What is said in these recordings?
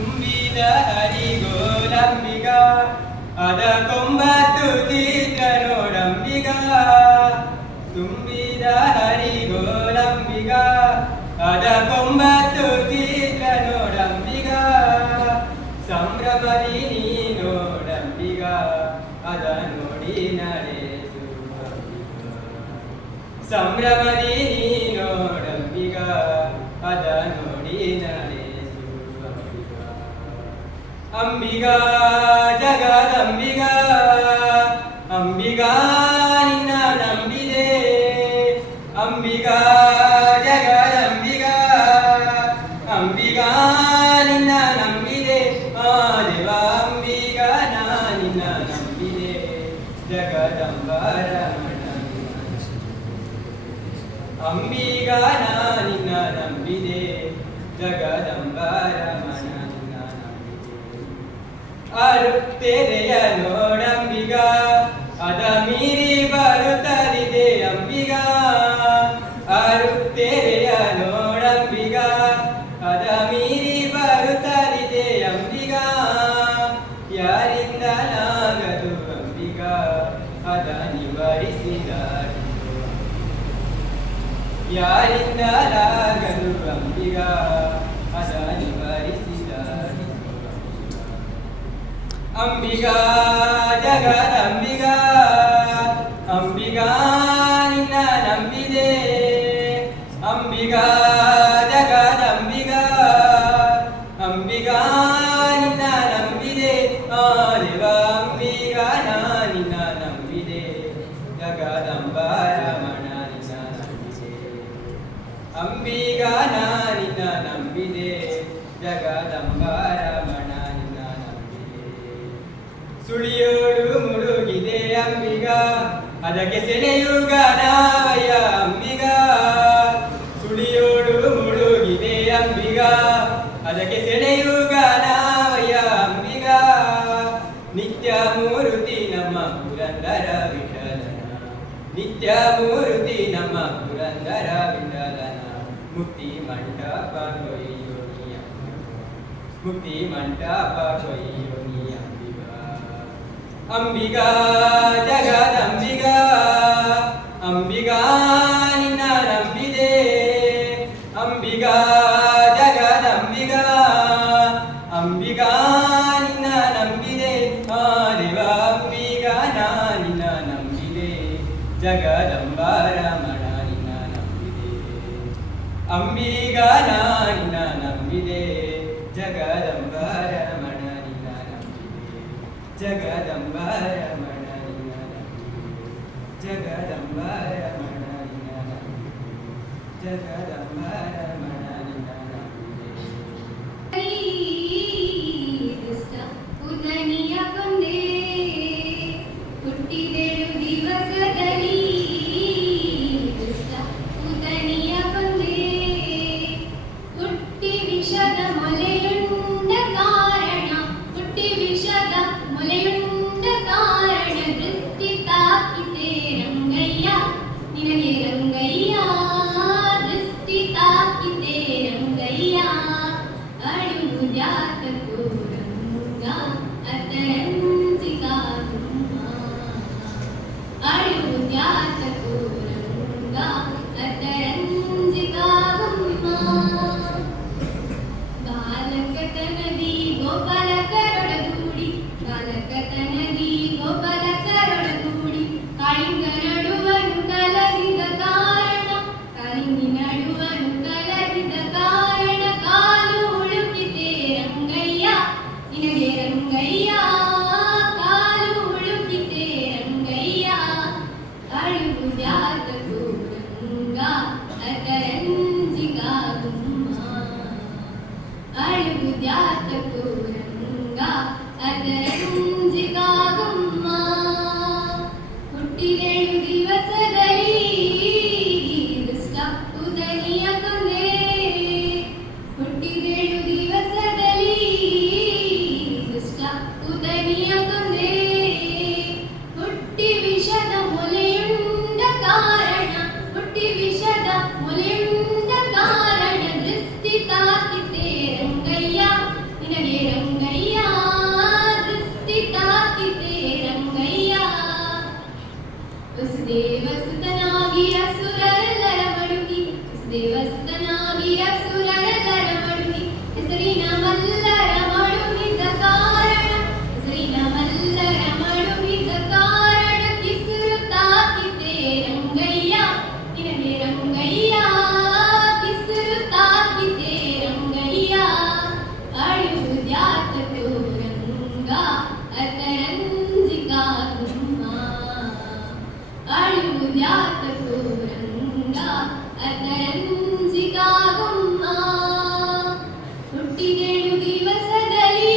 ತುಂಬಿದ ಹರಿಗೋಲಂಬಿಗ ಅದ ಕೊಂಬತ್ತು ಚಿತ್ರ ನೋಡಂಬಿಗ ತುಂಬಿದ ಹರಿಗೋಲಂಬಿಗ ಅದ ಕೊಂಬತ್ತು ಚಿತ್ರ ನೋಡಂಬಿಗ ಸಂಭ್ರಮದಿ ನೀ ನೋಡಂಬಿಗ ಅದ ನೋಡಿ ನಡೆಸು ಸಂಭ್ರಮದಿ ನೀ ನೋಡಂಬಿಗ ಅದ ನೋಡಿ ನಡೆಸು ಅಂಬಿಗ ಜಗದಂಬಿಗ ಅಂಬಿಗ ನಿನ್ನ ನಂಬಿದೆ ಅಂಬಿಗ ಜಗದಂಬಿಗ ಅಂಬಿಗ ನಿನ್ನ ನಂಬಿದೆ ಆ ದೇವ ಅಂಬಿಗ ನಾ ನಿನ್ನ ನಂಬಿದೆ ಜಗದಂಬರಮಣ ಅಂಬಿಗ ನಾ ನಿನ್ನ ನಂಬಿದೆ ಜಗದಂಬರಮಣ ನಿನ್ನ ನಂಬಿದೆ ಅರುತ್ತೆರೆಯ ನೋಡಂಬಿಗ ಅದ ಮೀರಿ ಬರುತ್ತಲಿದೆ ಅಂಬಿಗ ಅರುತ್ತೆರೆಯ ನೋಡಂಬಿಗ ಅದ ಮೀರಿ ಬರುತ್ತಲಿದೆ ಅಂಬಿಗ ಯಾರಿಂದಲಾಗದು ಅಂಬಿಗ ಅದ ನಿವಾರಿಸಿದ ಯಾರಿಂದಲಾಗದು ಅಂಬಿಗ ಅದ ನಿವಾರಿಸಿದ ಅಂಬಿಗ ಜಗದಂಬಿಗ ಅಂಬಿಗ ನಿನ್ನ ನಂಬಿದೆ ಅಂಬಿಗ ಜಗದಂಬಿಗ ಅಂಬಿಗ ನಿನ್ನ ನಂಬಿದೆ ಆ ದೇವ ಅಂಬಿಗ ನಾ ನಿನ್ನ ನಂಬಿದೆ ಜಗದಂಬರಮಣ ನಿನ್ನ ನಂಬಿದೆ ಅಂಬಿಗ ನಾ ನಿನ್ನ ನಂಬಿದೆ ಜಗದಂಬರಮಣ ನಿನ್ನ ನಂಬಿದೆ ಸುಳಿಯೋಡು ಮುಳುಗಿದೆ ಅಂಬಿಗ ಅದಕ್ಕೆ ಸೆಳೆಯುಗನವಯ್ಯ ಅಂಬಿಗ ಸುಳಿಯೋಡು ಮುಳುಗಿದೆ ಅಂಬಿಗ ಅದಕ್ಕೆ ಸೆಳೆಯುಗನವಯ್ಯ ಅಂಬಿಗ ನಿತ್ಯ ಮೂರುತಿ ನಮ್ಮ ಪುರಂದರ ವಿಠಲನ ನಿತ್ಯ ಮೂರುತಿ ನಮ್ಮ ಪುರಂದರ ವಿಠಲನ ಮುಕ್ತಿ ಮಂಟಪ ಕೊಯ್ಯೋನಿಯ ಮುಕ್ತಿ ಮಂಟಪ ಕೊಯ್ಯೋನಿಯ ಅಂಬಿಗ ಜಗದಂಬಿಗ ಅಂಬಿಗ ನಿನ್ನ ನಂಬಿದೆ ಅಂಬಿಗ ಜಗದಂಬಿಗ ಅಂಬಿಗ ನಿನ್ನ ನಂಬಿದೆ ಆ ದೇವ ಅಂಬಿಗ ನಾ ನಿನ್ನ ನಂಬಿದೆ ಜಗದಂಬರಮಣ ನಿನ್ನ ನಂಬಿದೆ ಅಂಬಿಗ ನಾ ನಿನ್ನ ನಂಬಿದೆ ಜಗದಂಬರಮಣ ನಿನ್ನ ನಂಬಿದೆ ಜಗದಂಬರಮಣ ನಿನ್ನ ನಂಬಿದೆ ಜಗದಂಬರಮಣ ನಿನ್ನ ನಂಬಿದೆ ಜಗದಂಬರಮಣ ನಿನ್ನ ನಂಬಿದೆ ಉದನಿಯ ಕೊಂದೆ ಹುಟ್ಟಿದೆಳು ದಿವಸದಲ್ಲಿ ಉದನಿಯ ಕೊಂದೆ ಹುಟ್ಟಿ ವಿಷದ ಮೊಲೆಯುಂಡ ಕಾರಣ ಹುಟ್ಟಿ ವಿಷದ ಮೊಲೆಯುಂಡ ಕಾರಣ ದೃಷ್ಟಿ ತಾಕಿತೆ ರಂಗಯ್ಯ ನಿನಗೆ ರಂಗಯ್ಯ ದೃಷ್ಟಿ ತಾಕಿತೆ ರಂಗಯ್ಯ ಅಳುವು ಜಾತಕೋ ರಂಗ ಅದರಂಚಿಗ ಅಳುವು ಜಾತಕೋ ರಂಗ ಅದರಂಚಿಗ ಬಾಲಕತನದಿ ಗೋಪಾಲಕರೊಡಗೂಡಿ ಬಾಲಕತನದಿ ಗೋಪಾಲಕರೊಡಗೂಡಿ ಕಾಳಿಂಗ ನಡುವನು ಕಲರಿದ ಕಾರಣ ಕಾಳಿಂಗಿ ನಡುವನು ಕಲರಿದ ಕಾರಣ ಕಾಲು ಉಳುಕಿತೆ ರಂಗಯ್ಯ ನಿನಗೆ ರಂಗಯ್ಯ ಕಾಲು ಉಳುಕಿತೆ ರಂಗಯ್ಯ ಅಳುವು ಜಾತಕೋ ರಂಗ ಅದರಂಜಿಗ ಅಳುವು ಜಾತಕೋ ರಂಗ ಅದರಂಜಿಗ ಹುಟ್ಟಿದೆಳು ದಿವಸದಲ್ಲಿ ದುಷ್ಟ ಉದನಿಯ ಕೊಂದೆ ಹುಟ್ಟಿದೆಳು ದಿವಸದಲ್ಲಿ ದುಷ್ಟ ಉದನಿಯ ಕೊಂದೆ ಹುಟ್ಟಿ ವಿಷದ ಮೊಲೆಯುಂಡ ಕಾರಣ ಹುಟ್ಟಿ ವಿಷದ ಮೊಲೆಯುಂಡ ಕಾರಣ ದೃಷ್ಟಿ ತಾಕಿತೆ ರಂಗಯ್ಯ ನಿನಗೆ ಹುಟ್ಟಿದೇಳು ದಿವಸದಲ್ಲಿ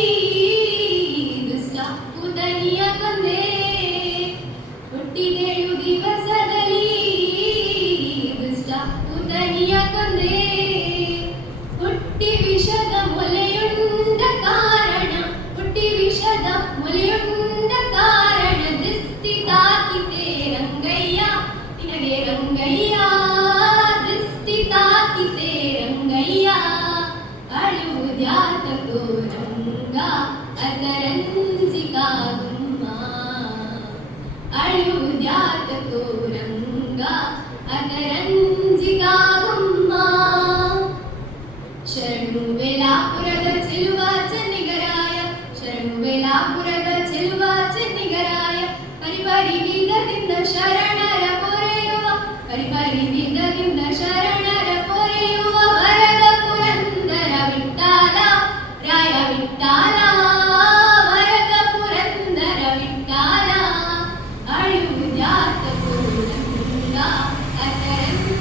ದುಷ್ಟ ಉದನಿಯ ಕೊಂದೆ ಹುಟ್ಟಿದೇಳು ದಿವಸದಲ್ಲಿ ದುಷ್ಟ ಉದನಿಯ ಕೊಂದೆ ಹುಟ್ಟಿ ವಿಷದ ಮೊಲೆಯುಂಡ ಕಾರಣ ಹುಟ್ಟಿ ವಿಷದ ಮೊಲೆಯುಂಡ ಕಾರಣ ದೃಷ್ಟಿ ತಾಕಿತೆ ರಂಗಯ್ಯ ನಿನಗೆ ರಂಗಯ್ಯ ದೃಷ್ಟಿ ತಾಕಿತೆ ರಂಗಯ್ಯ ಅಳುವುದ್ಯಾತಕೋ ರಂಗ ಅದರಂಜಿಕಾಗುಮ್ಮ ಅಳುವುದ್ಯಾತಕೋ ರಂಗ ಅದರಂಜಿಕಾಗುಮ್ಮ ಶರಣು ವೇಲಾಪುರದ ಚೆಲುವ ಚೆನ್ನಿಗರಾಯ ಶರಣು ವೇಲಾಪುರದ ಚೆಲುವ ಚೆನ್ನಿಗರಾಯ ಪರಿಪರಿ ವಿಧದಿಂದ ಶರಣರ ಪೊರೆಯುವ ಪರಿಪರಿ ವಿಧದಿಂದ ಶರಣರ ಪೊರೆಯುವ ವರದ ಪುರಂದರ ವಿಠ್ಠಲ ರಾಯ ವಿಠ್ಠಲ ವರದ ಪುರಂದರ ವಿಠ್ಠಲ ಅಳುವುದ್ಯಾತಕೋ ರಂಗ ಅದರಂಜಿಕಾಗುಮ್ಮ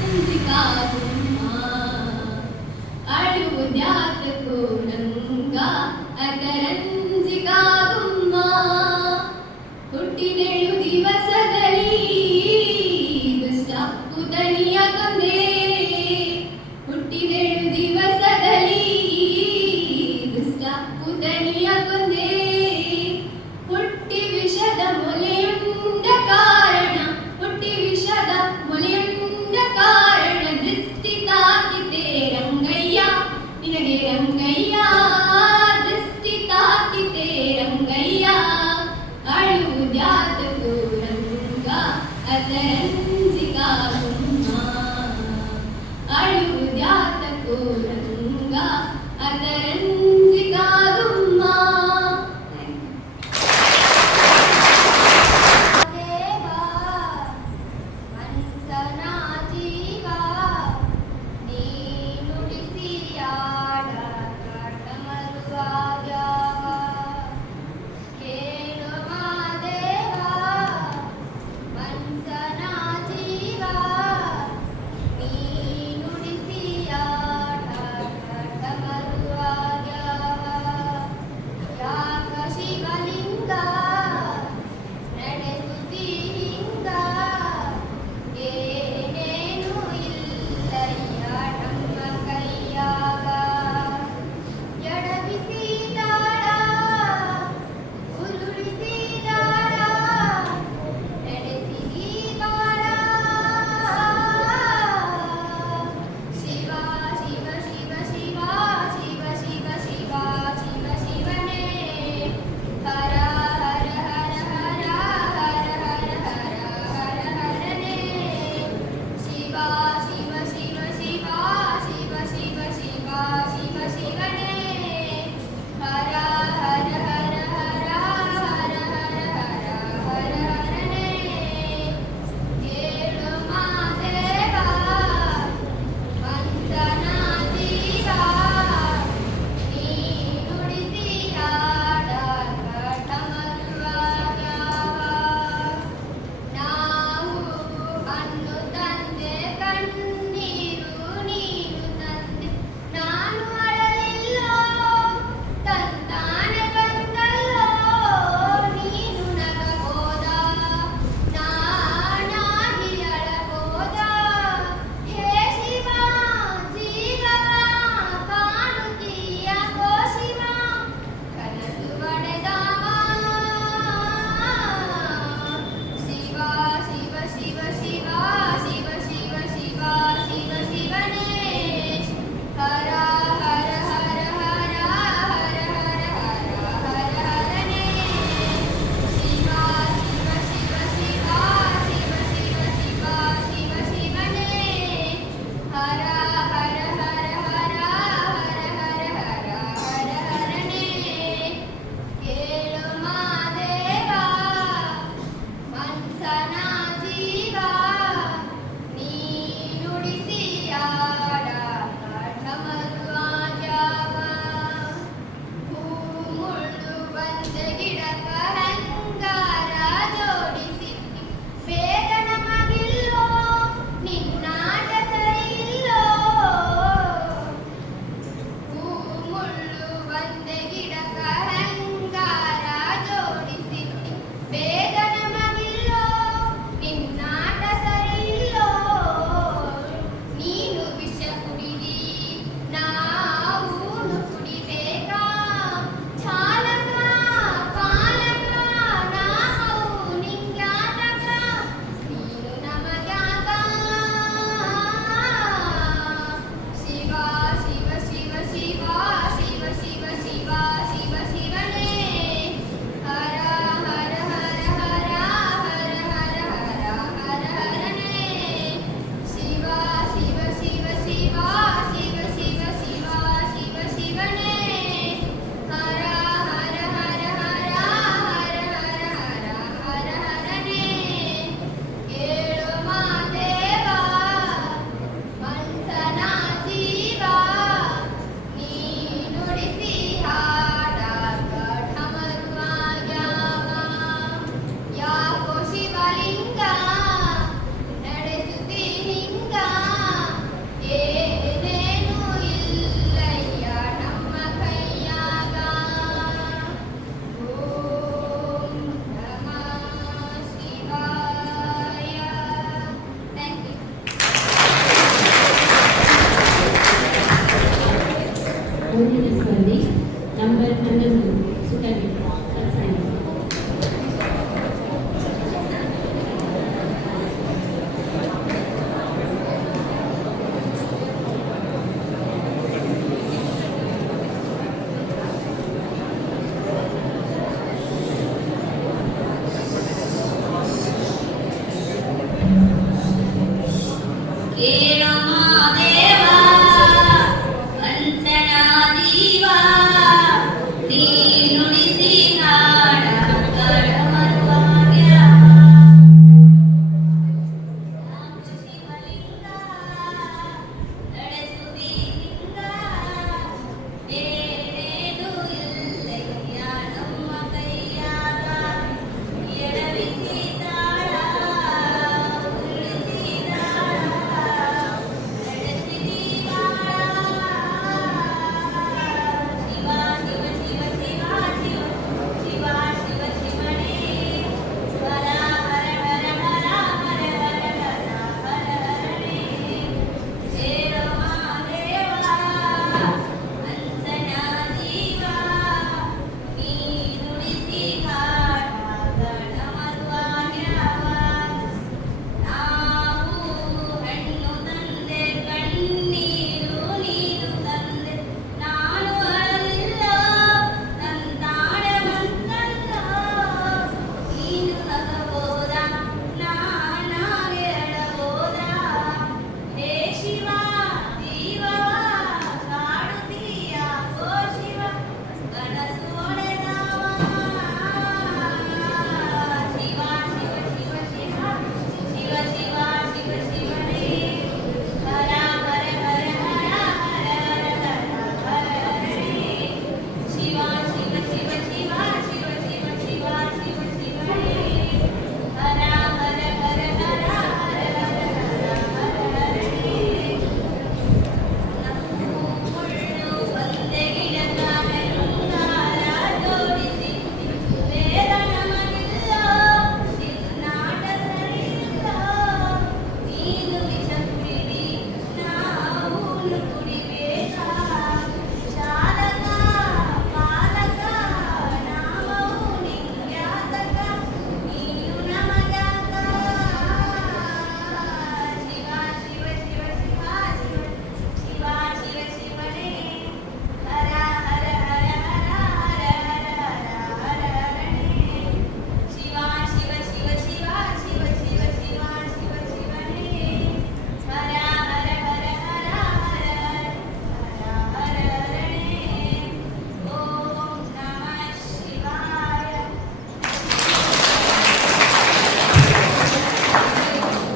ಸ್ಪರ್ಧಿ ನಂಬರ್ 11 ಸುಕನ್ಯಾ ಕಲ್ಸಣಿ.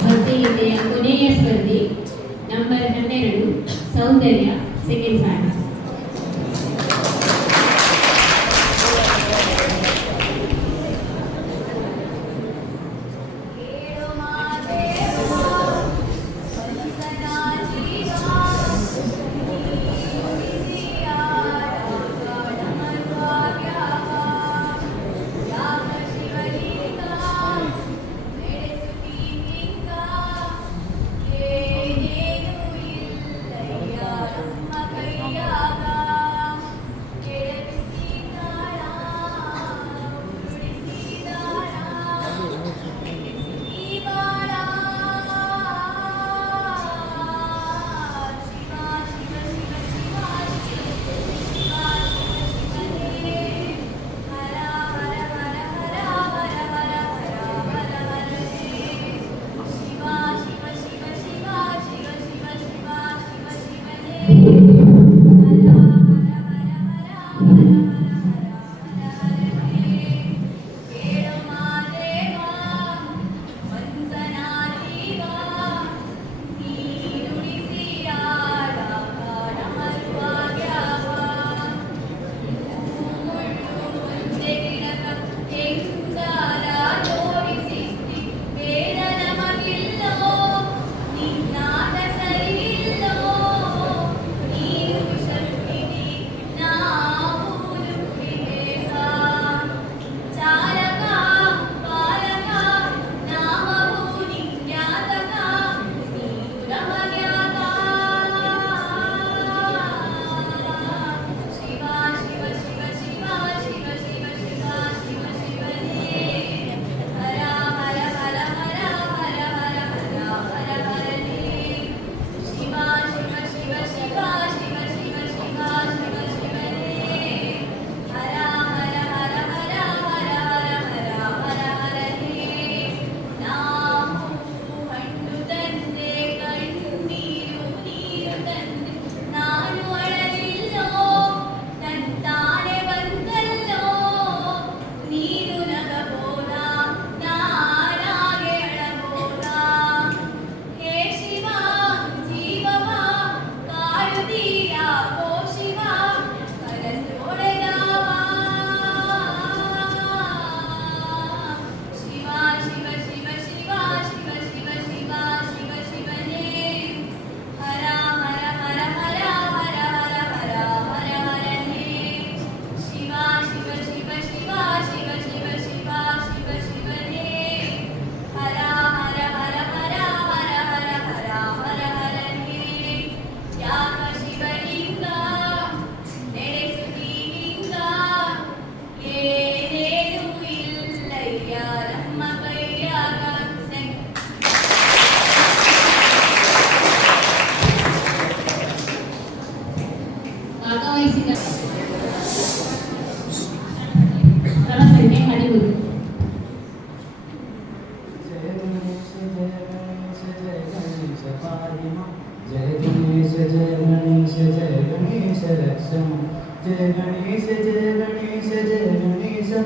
ಸ್ಪರ್ಧೆಯ ಕೊನೆಯ ಸ್ಪರ್ಧಿ ನಂಬರ್ 12 ಸೌಂದರ್ಯ ಸೆಕೆಂಡ್ ಸ್ಟ್ಯಾಂಡ್.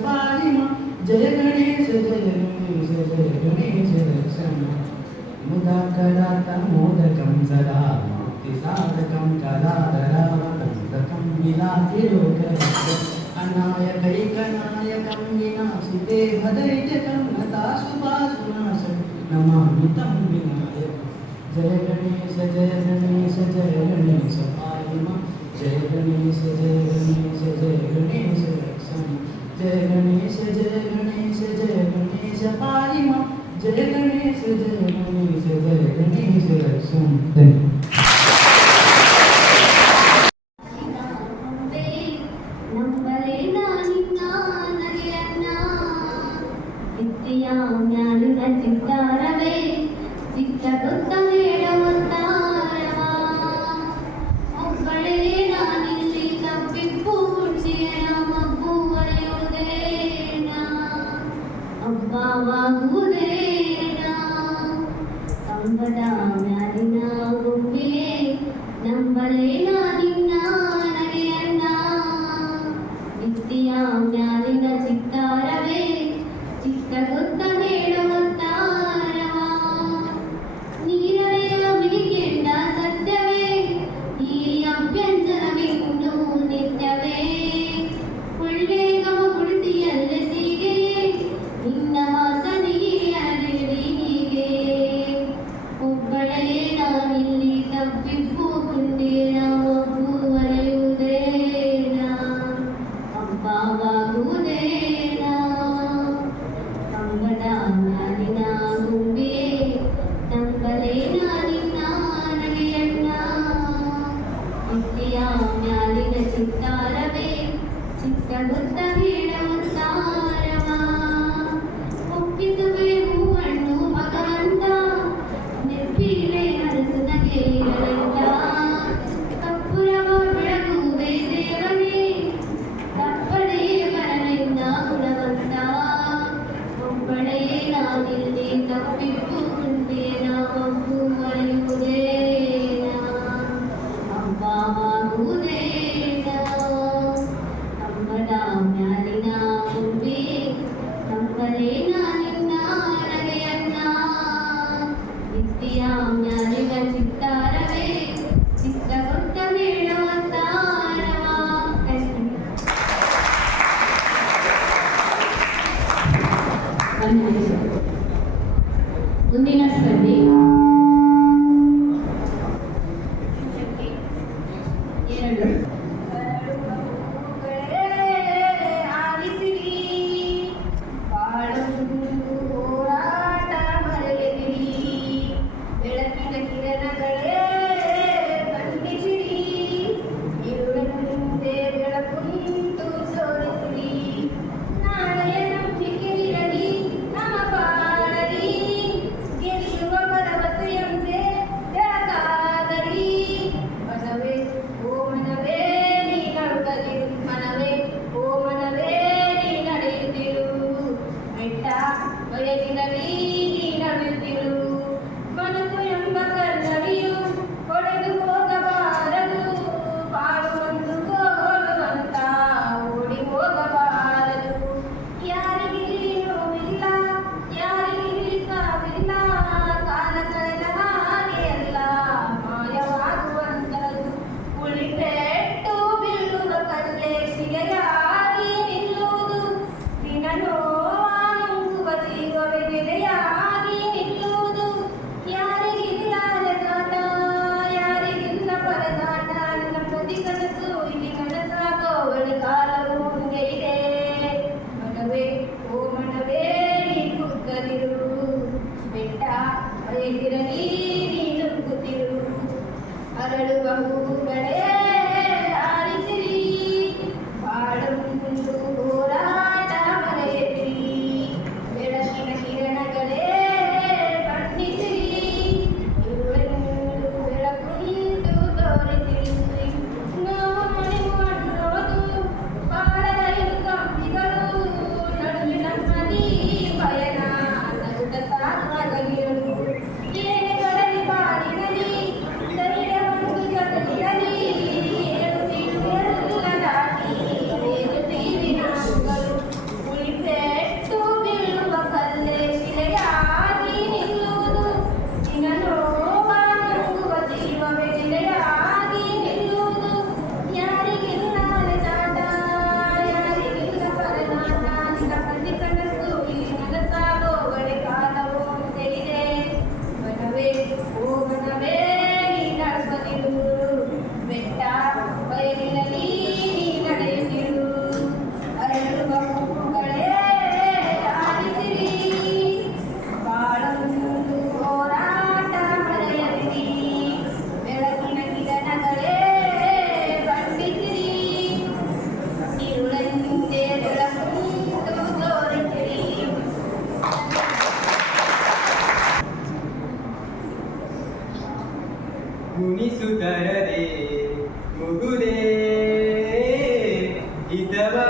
पाहि मां जय गणेश रक्षण मुदाकराता मोदकं सदा मुक्तिसाधकं कलाधरावकं विलातिलोकरक्षकम् अनायकैकनायकं विनाशिते भदैत्यकं नताशुभाशुनाशं नमामि तं विनायकम् जय गणेश पाहि मां जय गणेश रक्षण जय गणेश पाहि मां जय गणेश रक्षण ಮ್ಯಾಲಿನ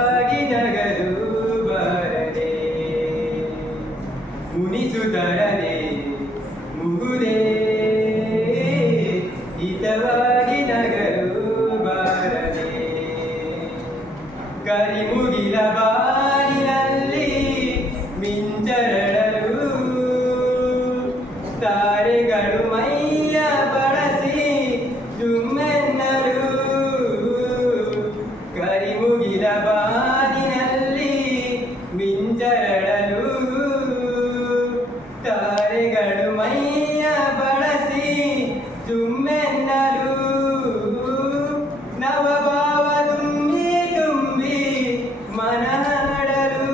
ಹಿತವಾಗಿ ನಗಲು ಬಾರದೆ ಮುನಿಸುತ್ತರದೆ ಮುಗುದೇ ಹಿತವಾಗಿ ನಗಲು ಬಾರದೆ ಕರಿಮುಗಿಲ ಬಾರಿನಲ್ಲಿ ಮಿಂಚರಳಲು ತಾರೆಗಳು ಮೈಯ ಬಳಸಿ ಜುಮ್ಮೆನ್ನಲು ಕರಿಮುಗಿಲ ಬಾರಿನಲ್ಲಿ ಮಿಂಚರಳಲು ತಾರೆಗಳು ಮೈಯ ಬಳಸಿ ಜುಮ್ಮೆನ್ನಲು ನವಭಾವ ತುಂಬಿ ತುಂಬಿ ಮನಹಾಡಲು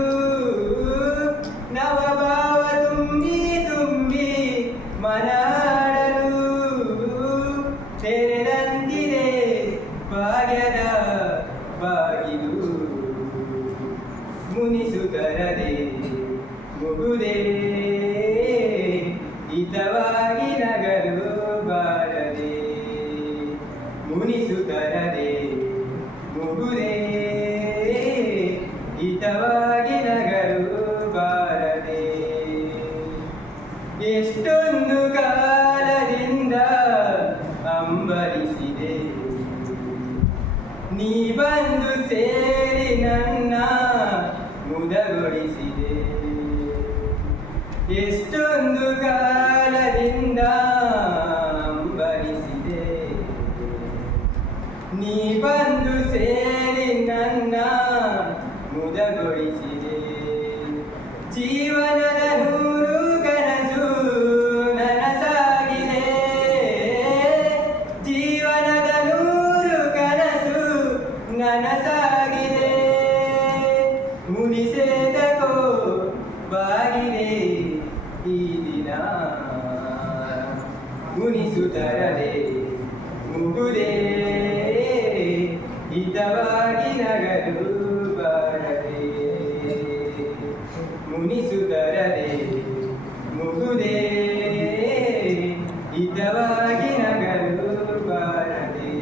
ನವಭಾವ ತುಂಬಿ ತುಂಬಿ ಮನಹಾಡಲು ತೆರೆದಂತಿದೆ ಭಾಗ್ಯದ ಬಾಗಿಲು ಮುನಿಸುತ್ತರದೆ ಮುಗುದೇ ಹಿತವಾಗಿ ನಗಲು ಬಾರದೆ ಮುನಿಸುತ್ತರದೆ ಮುಗುದೇ ಹಿತವಾಗಿ ನಗಲು ಬಾರದೆ ಎಷ್ಟೊಂದು ಕಾಲದಿಂದ ಅಂಬರಿಸಿದೆ ನೀ ಬಂದು ಸೇರಿ ನನ್ನ ಮುದಗೊಳಿಸಿದೆ ಎಷ್ಟೊಂದು ಕಾಲದಿಂದ ಅಂಬರಿಸಿದೆ ನೀ ಬಂದು ಸೇರಿ ನನ್ನ ಮುದಗೊಳಿಸಿದೆ ಜೀವನದ ನೂರು ಕನಸು ನನಸಾಗಿದೆ ಜೀವನದ ನೂರು ಕನಸು ನನಸಾಗಿದೆ ಮುನಿಸೇತಕೋ ಬಾಗಿದೆ ಈ ದಿನ ಮುನಿಸುತ್ತರದೆ ಮುಗುದೇ ಹಿತವಾಗಿ ನಗಲು ಬಾರದೆ ಮುನಿಸುತ್ತರದೆ ಮುಗುದೇ ಹಿತವಾಗಿ ನಗಲು ಬಾರದೆ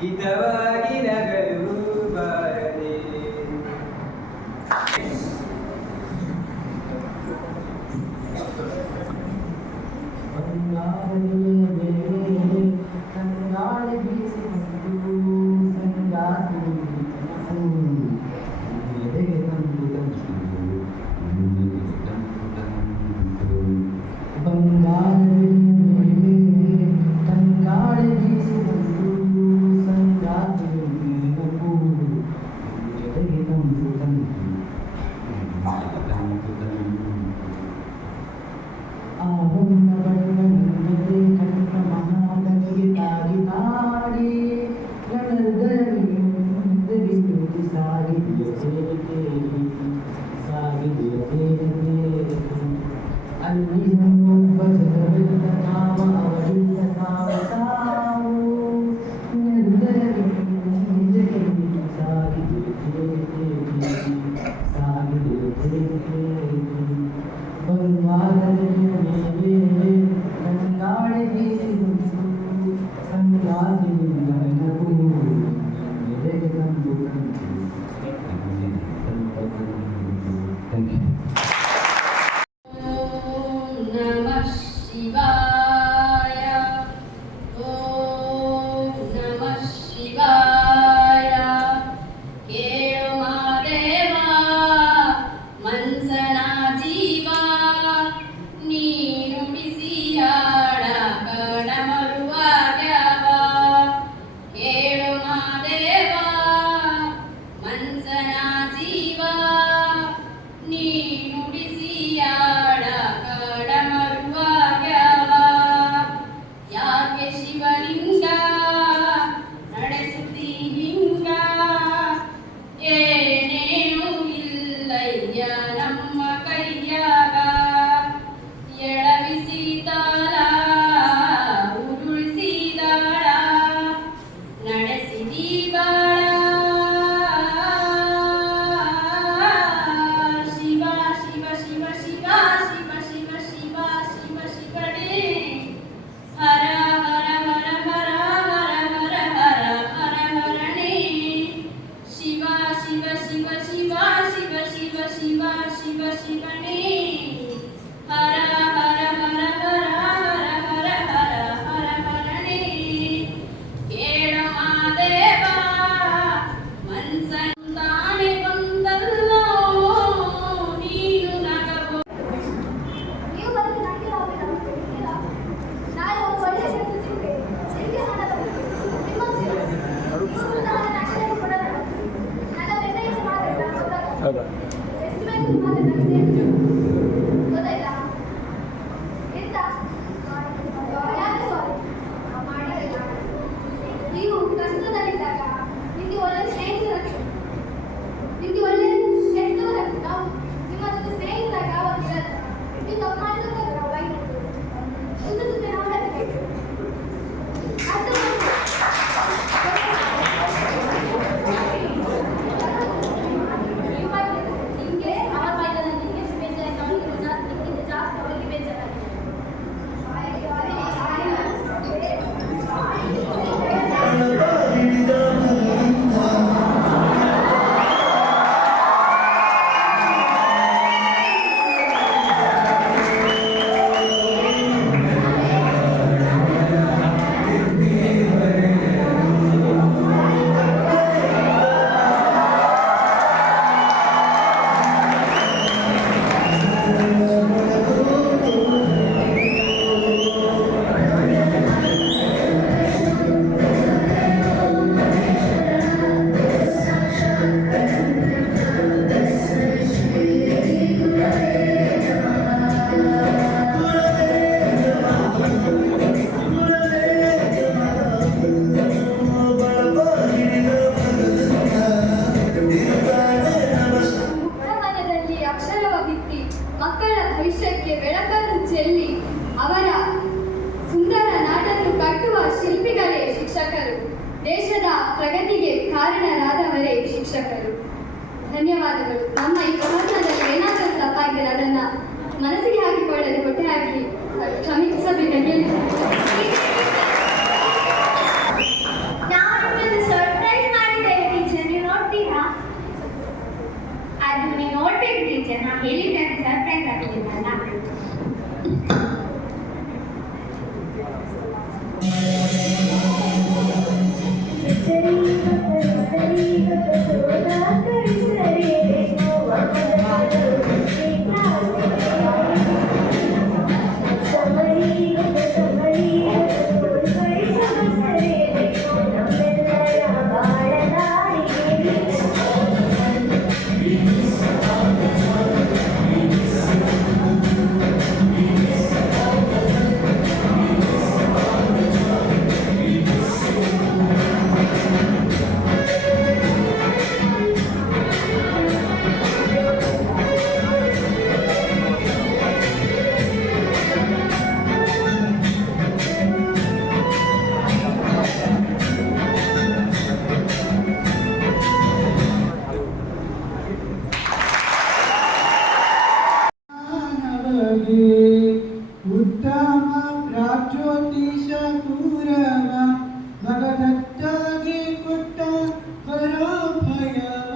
ಹಿತವಾಗಿ ನಗಲು ಬಾರದೆ ಬಂಗಾರನಿಯ ಮೇಲೆ ತಂಗಾಳಿ ಬೀಸಿಕೊಂಡು ಸಂಗಾತಿ ಎದೆಗೆ ತಂದು ಶಿವ ಶಿವ ಶಿವ ಶಿವ ಶಿವ ಶಿವ ಶಿವ ಶಿವ ಶಿವನೇ ಹರ ಹರ ಹರ ಹರ ಹರ ಹರ ಹರ ಹರ ಹರನೇ ಕೇಳ ಮಾದೇವ ಮನ್ಸಂತಾನೆ ಬಂದಲ್ಲೋ ನೀನು ನಗಬೋ ನೀವು ಬಂದು ನನಗೆ ಹೋಗಿಲ್ಲ ನಾಳೆ ಒಂದು ಒಳ್ಳೆಯ ಕೆಲಸ ಸಿಗುತ್ತೆ ಸಿಕ್ಕಿ ಹಣ ನಿಮ್ಮ ನನ್ನ ಅಕ್ಷರ ಕೊಡಲ್ಲ ನನ್ನ ಬೆನ್ನಿಗೆ ಮಾತಾಡ ಹೌದಾ ಎಷ್ಟು ಬೇಕು ಮಾತಾಡ ಗೊತ್ತಾಯ್ತಾ ಎಂತ ಯಾರು ಸಾರಿ ಮಾಡಿಲ್ಲ ನೀವು ಕಷ್ಟದಲ್ಲಿದ್ದಾಗ ನಿಮಗೆ ಒಳ್ಳೆ ಸ್ನೇಹಿತರು ನಿಮಗೆ ಒಳ್ಳೆ ಹೆತ್ತವರು ನಾವು ನಿಮ್ಮ ಜೊತೆ ಸ್ನೇಹಿತರಾಗ ಯಾವಾಗಿರಲ್ಲ ನೀವು ತಪ್ಪು ಮಾಡಿದ್ರೆ ಬೈದು ಸುತ್ತ ಸುತ್ತ ನಾವು ಹೇಳಬೇಕು ಅರ್ಥ ನಿಮಗೆ ಅವರ ಬೈದ ನಿಮಗೆ ಬೇಜಾರು ಅವರಿಗೆ ನಿಮಗೆ ಜಾಸ್ತಿ ಅವರಿಗೆ ಬೇಜಾರಾಗಿದೆ ಮನದಲ್ಲಿ ಅಕ್ಷರವ ಬಿತ್ತಿ ಮಕ್ಕಳ ಭವಿಷ್ಯಕ್ಕೆ ಬೆಳಕನ್ನು ಚೆಲ್ಲಿ ಅವರ ಸುಂದರ ನಾಡನ್ನು ಕಟ್ಟುವ ಶಿಲ್ಪಿಗಳೇ ಶಿಕ್ಷಕರು ದೇಶದ ಪ್ರಗತಿಗೆ ಕಾರಣರಾದವರೇ ಶಿಕ್ಷಕರು ಧನ್ಯವಾದಗಳು ನಮ್ಮ ಈ ಪ್ರವಚನದಲ್ಲಿ ಏನಾದರೂ ತಪ್ಪಾಗಿದ್ರೆ ಅದನ್ನ ಮನಸ್ಸಿಗೆ ಹಾಕಿಕೊಳ್ಳದೆ ಹೊಟ್ಟೆ ಹಾಕಿ ಕ್ಷಮಿಸಬೇಕೆಂದು ನಾವು ನಿಮ್ಮನ್ನು ಸರ್ಪ್ರೈಸ್ ಮಾಡಿದ್ದೇವೆ ಟೀಚರ್ ನೀವು ನೋಡ್ತೀರಾ ಅದು ನೀವು ನೋಡ್ಬೇಕು ಟೀಚರ್ ನಾ ಹೇಳಿದ್ರೆ ಅದು ಸರ್ಪ್ರೈಸ್ ಆಗ್ತಿದ್ದಲ್ಲ ಉತ್ತಮ ಪ್ರಾಜ್ಯೋತಿಷ ಪೂರವ ಭಗದತ್ತಾಗೆ ಕೊಟ್ಟ ಪರಾಭಯವ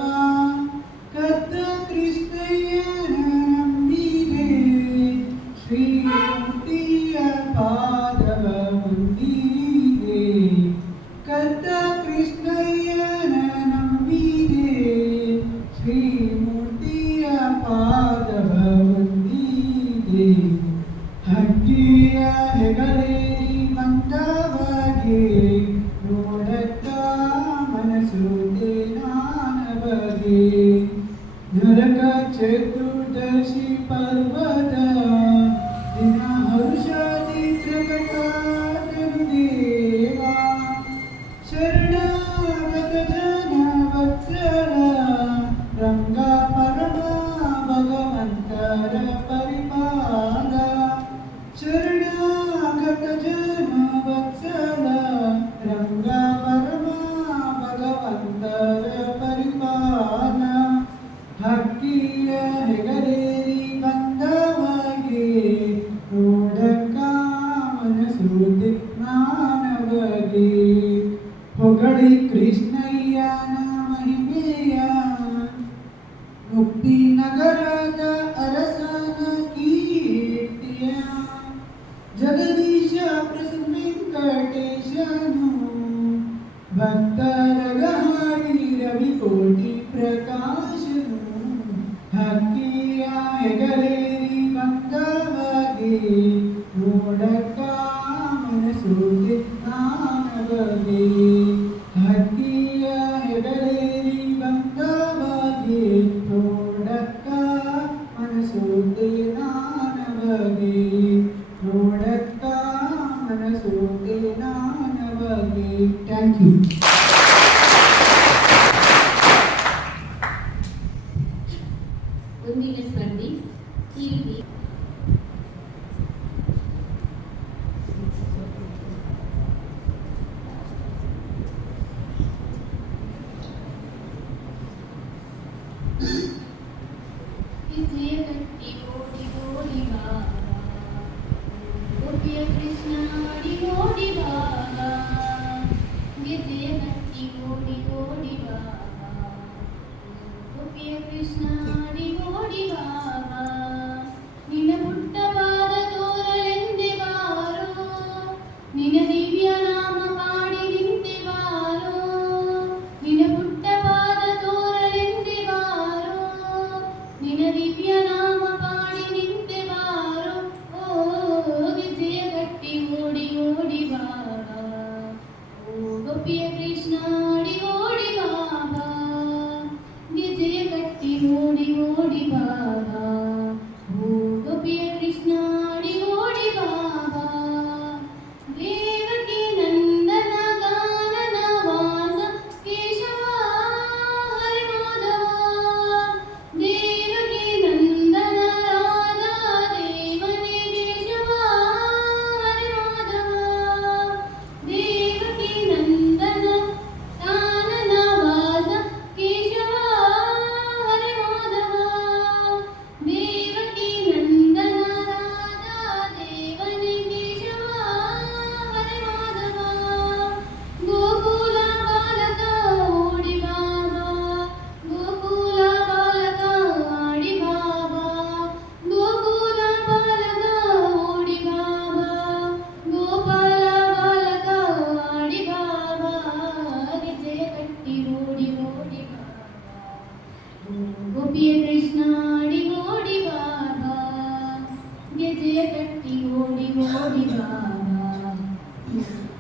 ಕತ್ತ ಕೃಷ್ಣಯ್ಯನ ನಂಬಿದೆ ಶ್ರೀಮೂರ್ತಿಯ ಪಾದವ ಮುಂದಿದೆ ಕತ್ತ ಕೃಷ್ಣಯ್ಯನ ನಂಬಿದೆ ಶ್ರೀಮೂರ್ತಿಯ ಪಾದವ ಮುಂದಿದೆ ಹಕ್ಕಿಯ ಹೆಗಲೇರಿ ಮಂದವಾಗಿ ನೋಡತ್ತ ಮನಸ್ಸು ನಾನ ಬಗೆ ನರಕ ಚತುರ್ದಶಿ ಪರ್ವತ ದಿನ ಹರ್ಷದಿ ಪ್ರಕಟ ದೇವ ಶರಣಾಗತ ಜನ ವತ್ಸಲ ರಂಗ ಪರಮ ಭಗವಂತರ ಪರಿಪಾಲ ಶರಣಾಗತ ಜನ ವತ್ಸಲ ರಂಗ ಪರಮ ಭಗವಂತರ ಪರಿಪಾಲ ಹಕ್ಕಿಯ ಮುಕ್ತಿ ನಗರದ ಅರಸನ ಕೀರ್ತಿಯ ಜಗದೀಶ ಪ್ರಸನ್ನ ವೆಂಕಟೇಶನು ಭಕ್ತರ ಹಾಡಿ ರವಿ ಕೋಟಿ ಪ್ರಕಾಶನು ಹಕ್ಕಿಯ ಹೆಗಲೇರಿ ಬಂದವಗೆ ನೋಡಕ್ಕ ಮನಸೋದೆ ನಾನವಗೆ ಹಕ್ಕಿಯ ಹೆಗಲೇರಿ ಬಂದವಗೆ ನೋಡಕ್ಕ ಮನಸೋದೆ ನಾನವಗೆ ನೋಡಕ್ಕ ಮನಸೋದೆ ನಾನವಗೆ. Thank you. ಮುಂದಿನ ಸ್ಪರ್ಧಿ ಕೀರ್ತಿ. ವಿಜಯ ಕಟ್ಟಿ ಓಡಿ ಓಡಿ ಬಾಬಾ ಗೋಪಿಯ ಕೃಷ್ಣ ಆಡಿ ಓಡಿ ಬಾಬಾ ವಿಜಯ ಕಟ್ಟಿ ಓಡಿ ಓಡಿ ಬಾಬಾ ಗೋಪಿಯ ಕೃಷ್ಣ ಆಡಿ ಓಡಿ ಬಾಬಾ ನಿನ್ನ ಪುಟ್ಟವಾದ ತೋರಲೆಂದೆ ಬಾರೋ ನಿನ್ನ ದಿವ್ಯ ನಾಮ ಪಾಡಿ ನಿಂತೆ ಬಾರೋ ನಿನ್ನ ಪುಟ್ಟವಾದ ತೋರಲೆಂದೆ ಬಾರೋ ನಿನ್ನ ದಿವ್ಯ ನಾಮ ಪಾಡಿ ನಿಂತೆ ಬಾರೋ ಓ ವಿಜಯ ಕಟ್ಟಿ ಓಡಿ ಓಡಿ ಬಾಬಾ ಓ ಗೋಪಿಯ ಕೃಷ್ಣ ಆಡಿ ಓಡಿ ಬಾಬಾ ವಿಜಯ ಕಟ್ಟಿ ಓಡಿ ಓಡಿ ಬಾಬಾ ಓ ಗೋಪಿಯ ಕೃಷ್ಣ ಆಡಿ ಓಡಿ ಬಾಬಾ ದೇವಕಿ ನಂದನ ಗಾನನ ವಾಸ ಕೇಶವ ಹರಿ ಮಾಧವ ದೇವಕಿ ನಂದನ ರಾಧಾ ದೇವನೇ ಕೇಶವ ಹರಿ ಮಾಧವ ದೇವಕಿ ನಂದನ ಕಾನನ ವಾಸ ಕೇಶವ ಹರಿ ಮಾಧವ ದೇವಕಿ ನಂದನ ರಾಧಾ ದೇವನೇ ಕೇಶವ ಹರಿ ಮಾಧವ ಗೋಕುಲ ಬಾಲಕ ಓಡಿ ಬಾಬಾ ಗೋಕುಲ ಬಾಲಕ ಆಡಿ ಬಾಬಾ ಗೋಕುಲ ಬಾಲಕ ಓಡಿ ಬಾಬಾ ಗೋಪಾಲ ಬಾಲಕ ಆಡಿ ಬಾಬಾ ವಿಜಯ ಕಟ್ಟಿ ಓಡಿ ಓಡಿ ಬಾಬಾ ಗೋಪಿಯ ಕೃಷ್ಣ ಆಡಿ ಓಡಿ ಬಾಬಾ ವಿಜಯ ಕಟ್ಟಿ ಓಡಿ ಓಡಿ ಬಾಬಾ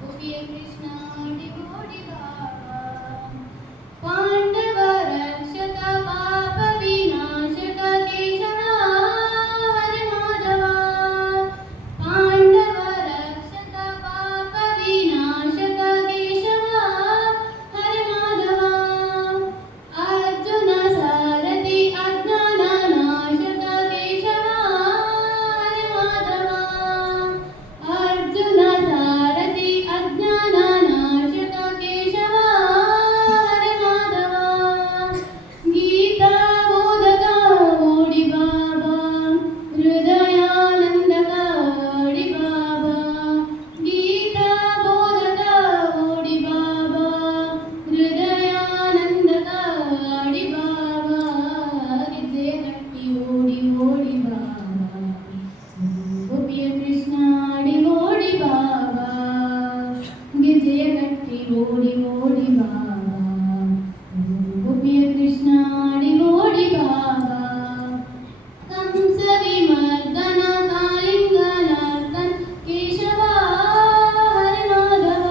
ಗೋಪಿಯ ಕೃಷ್ಣ ಆಡಿ ಓಡಿ ಬಾಬಾ ಪಾಂಡವ ರಕ್ಷಕ ಪಾಪ ವಿನಾಶಕ ಕೇಶವ ಹರಿ ಮಾಧವ ಪಾಂಡವ ರಕ್ಷಕ ಪಾಪ ವಿನಾಶಕ ಕೇಶವ ಹರಿ ಮಾಧವ ಅರ್ಜುನ ಸಾರಥಿ ಅಜ್ಞಾನ ನಾಶಕ ಕೇಶವ ಹರಿ ಮಾಧವ ಅರ್ಜುನ ಸಾರಥಿ ಅಜ್ಞಾನ ನಾಶಕ ಕೇಶವ ಹರಿ ಮಾಧವ ಗೀತಾ ಬೋಧಕ ಓಡಿ ಬಾಬಾ ಹೃದಯಾನಂದಕ ಓಡಿ ಬಾಬಾ ಗೀತಾ ಬೋಧಕ ಓಡಿ ಬಾಬಾ ಹೃದಯಾನಂದಕ ಆಡಿ ಬಾಬಾ ವಿಜಯ ಕಟ್ಟಿ ಓಡಿ ಓಡಿ ಬಾಬಾ ಗೋಪಿಯ ಕೃಷ್ಣ ಆಡಿ ಓಡಿ ಬಾಬಾ ವಿಜಯ ಕಟ್ಟಿ ಓಡಿ ಓಡಿ ಬಾಬಾ ಗೋಪಿಯ ಕೃಷ್ಣ ಆಡಿ ಓಡಿ ಬಾಬಾ ಕಂಸ ವಿಮರ್ದನ ಕಾಳಿಂಗ ನರ್ತನ ಕೇಶವ ಹರಿ ಮಾಧವ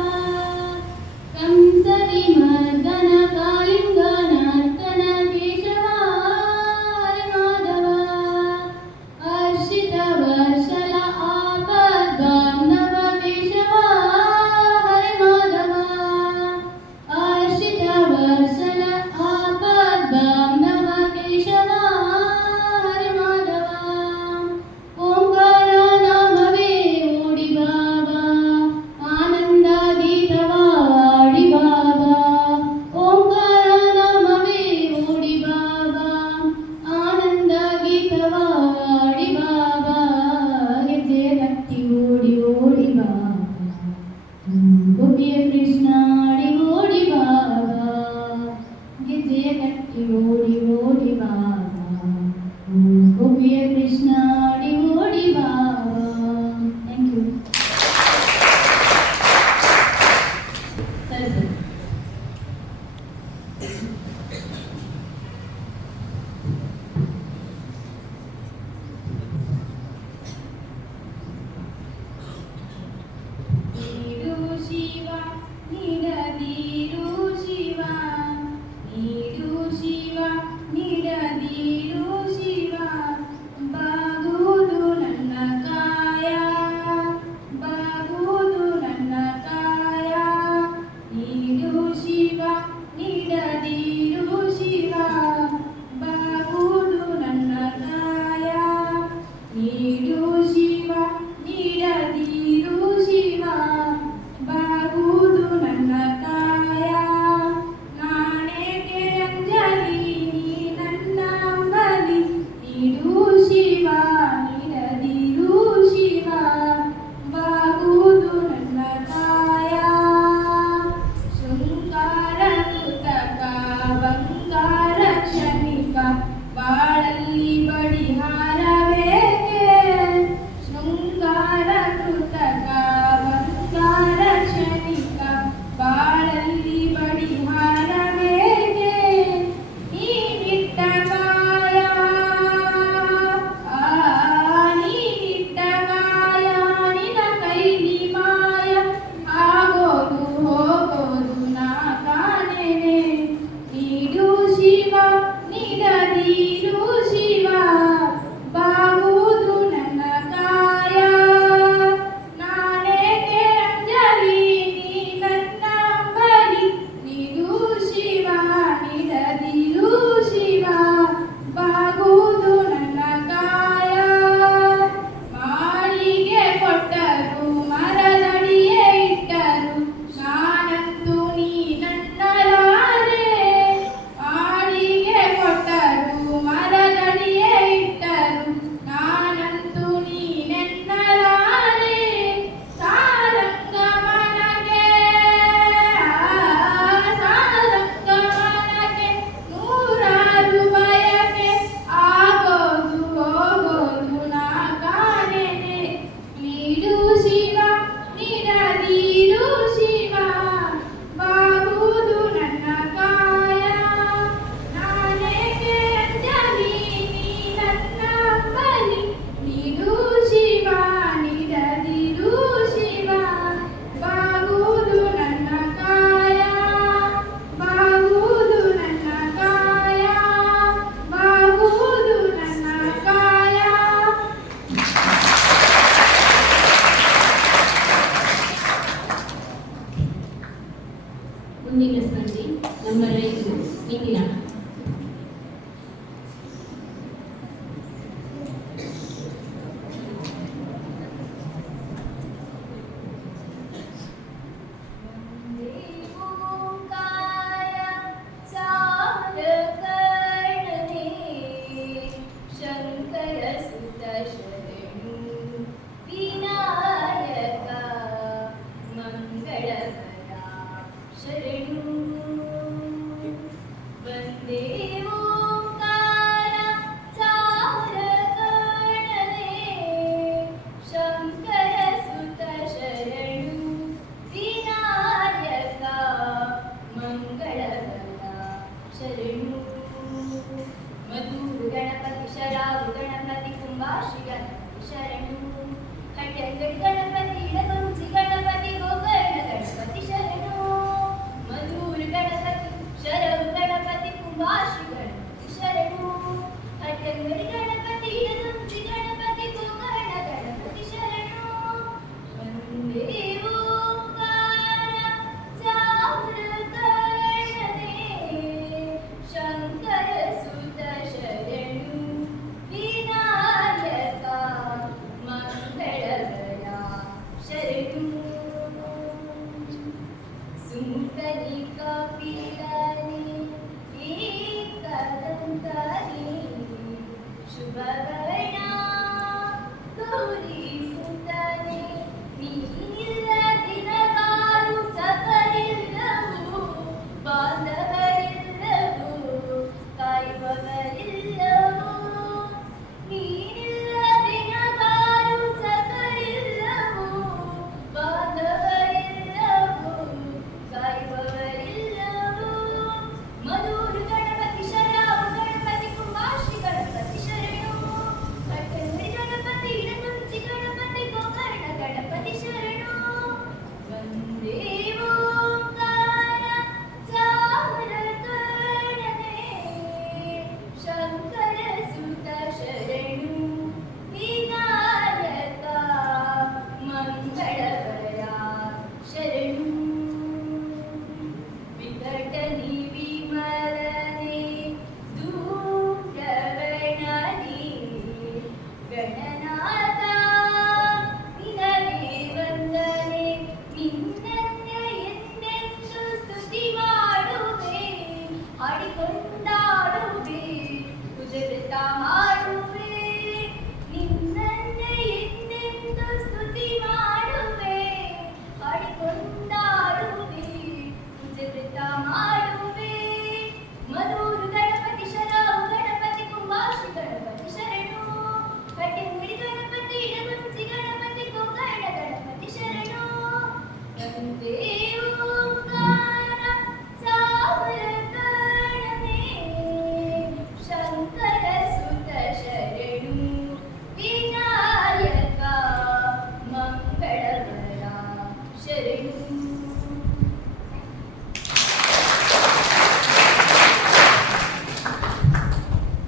ಕಂಸ ವಿಮರ್ದನ ಕಾಳಿಂಗ ನರ್ತನ ಕೇಶವ ಹರಿ ಮಾಧವ ಹರ್ಷಿತ ವರ್ಷಲ ಆಪದ್ ಬಾಂಧವ ಕೇಶವ ಹರಿ ಮಾಧವ ಹರ್ಷಿತ ವರ್ಷಲ ಆಪದ್ ಬಾಂಧವ ಕೇಶವ ಹರಿ ಮಾಧವ ಓಂಕಾರ ನಾಮವೇ ಓಡಿ ಬಾಬಾ ಆನಂದ ಗೀತವಾಡಿ ಬಾಬಾ ಓಂಕಾರ ನಾಮವೇ ಓಡಿ ಬಾಬಾ ಆನಂದ ಗೀತವಾಡಿ ಬಾಬಾ ಗೆಜ್ಜೆಯ ಕಟ್ಟಿ ಓಡಿ ಓಡಿ ಬಾಬಾ ಗೋಪಿಯ ಕೃಷ್ಣ ಆಡಿ ಓಡಿ ಬಾಬಾ ಗೆಜ್ಜೆಯ ಕಟ್ಟಿ ಓಡಿ ಓಡಿ ಬಾಬಾ ರಶ್ಮಿಲಾ.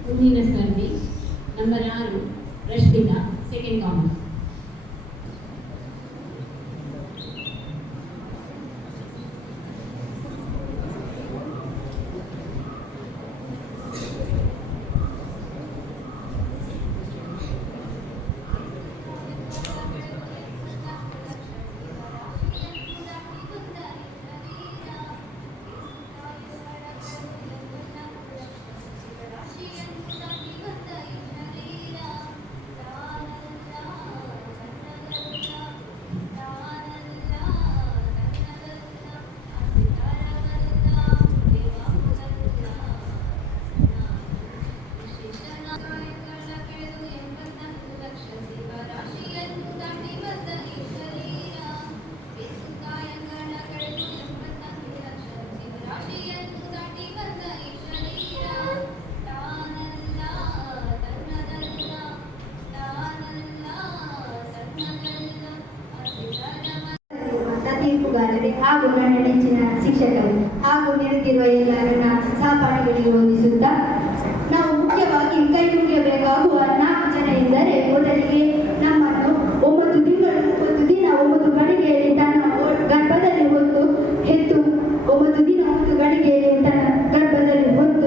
ಮುಂದಿನ ಸ್ಪರ್ಧಿ ನಂಬರ್ 6 ರಶ್ಮಿತಾ, ಸೆಕೆಂಡ್ ಕಾಮರ್ಸ್. ತೀರ್ಪುಗಾರರೇ ಹಾಗೂ ನನ್ನ ನೆಚ್ಚಿನ ಶಿಕ್ಷಕರು ಹಾಗೂ ನೆರೆದಿರುವ ಎಲ್ಲ ನನ್ನ ಸಹಪಾಠಿಗಳಿಗೆ ವಂದಿಸುತ್ತಾ, ನಾವು ಮುಖ್ಯವಾಗಿ ಕೈ ಮುಗಿಯಬೇಕಾಗುವ 4 ಜನ ಎಂದರೆ, ಮೊದಲಿಗೆ ನಮ್ಮನ್ನು 9 ತಿಂಗಳು 9 ದಿನ 9 ಗಳಿಗೆಯಲ್ಲಿ ತನ್ನ ಗರ್ಭದಲ್ಲಿ ಹೊತ್ತು ಹೆತ್ತು 9 ದಿನ 9 ಗಳಿಗೆಯಲ್ಲಿ ತನ್ನ ಗರ್ಭದಲ್ಲಿ ಹೊತ್ತು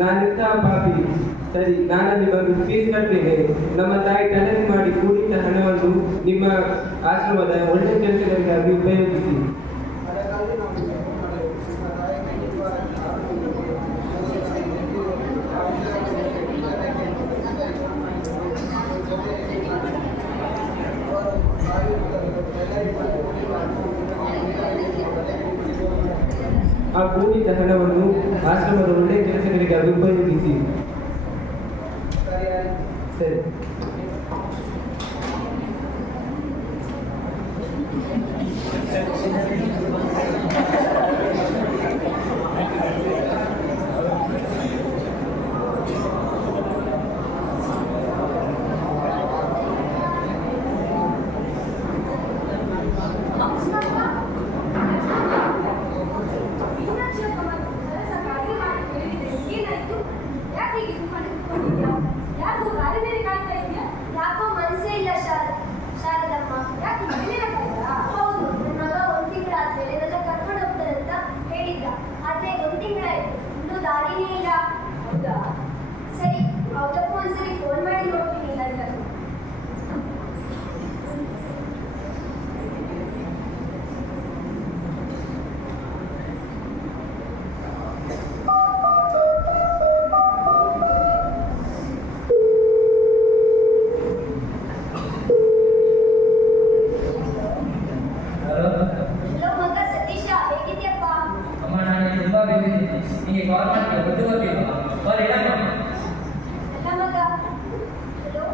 ನಾನಿಂತ ಪಾಪಿ. ಸರಿ, ನಾನಲ್ಲಿ ಬಂದು ಫೀಸ್ ಕಟ್ಟೇನೆ. ನಮ್ಮ ತಾಯಿ ಟೆಲೆಂಟ್ ಮಾಡಿ ಕೂಡಿಟ್ಟ ಹಣವನ್ನು ನಿಮ್ಮ ಆಶ್ರಮದ ಒಳ್ಳೆ ಕೆಲಸಗಳಿಗಾಗಿ ಉಪಯೋಗಿಸಿ. ಆ ಕೂಡಿಟ್ಟ ಹಣವನ್ನು ಆಶ್ರಮದ ಒಳ್ಳೆಯ ಕೆಲಸಗಳಿಗಾಗಿ ಉಪಯೋಗಿಸಿ. ಸರಿ. ಯಾಕೋ ಮನಸ್ಸೇ ಇಲ್ಲ ಶಾರದಮ್ಮ. ಯಾಕೆ ಮನೇಲಿನ ಹೌದು, ನನ್ನ ಮಗ 1 ತಿಂಗಳಾದ್ಮೇಲೆ ನನ್ನ ಕರ್ಕೊಂಡು ಹೋಗ್ತಾನೆ ಅಂತ ಹೇಳಿದ್ದ. ಆದ್ರೆ 1 ತಿಂಗಳಾಯ್ತು, ಇನ್ನೂ ದಾರಿನೇ ಇಲ್ಲ. ಹೌದಾ? ಸರಿ, ಅವಳಕ್ಕೂ ಒಂದ್ಸರಿ ಫೋನ್ ಮಾಡಿ ನೋಡ್ತೀನಿ. ಇಲ್ಲ ಕಾಲ್ ಮಾಡ್ತೀವಿ ಗೊತ್ತು ಗೊತ್ತಿಲ್ವಾ? ಕಾಲ್ ಇಡಮ್ಮ. ಎಲ್ಲ ಮಗ. ಹಲೋ.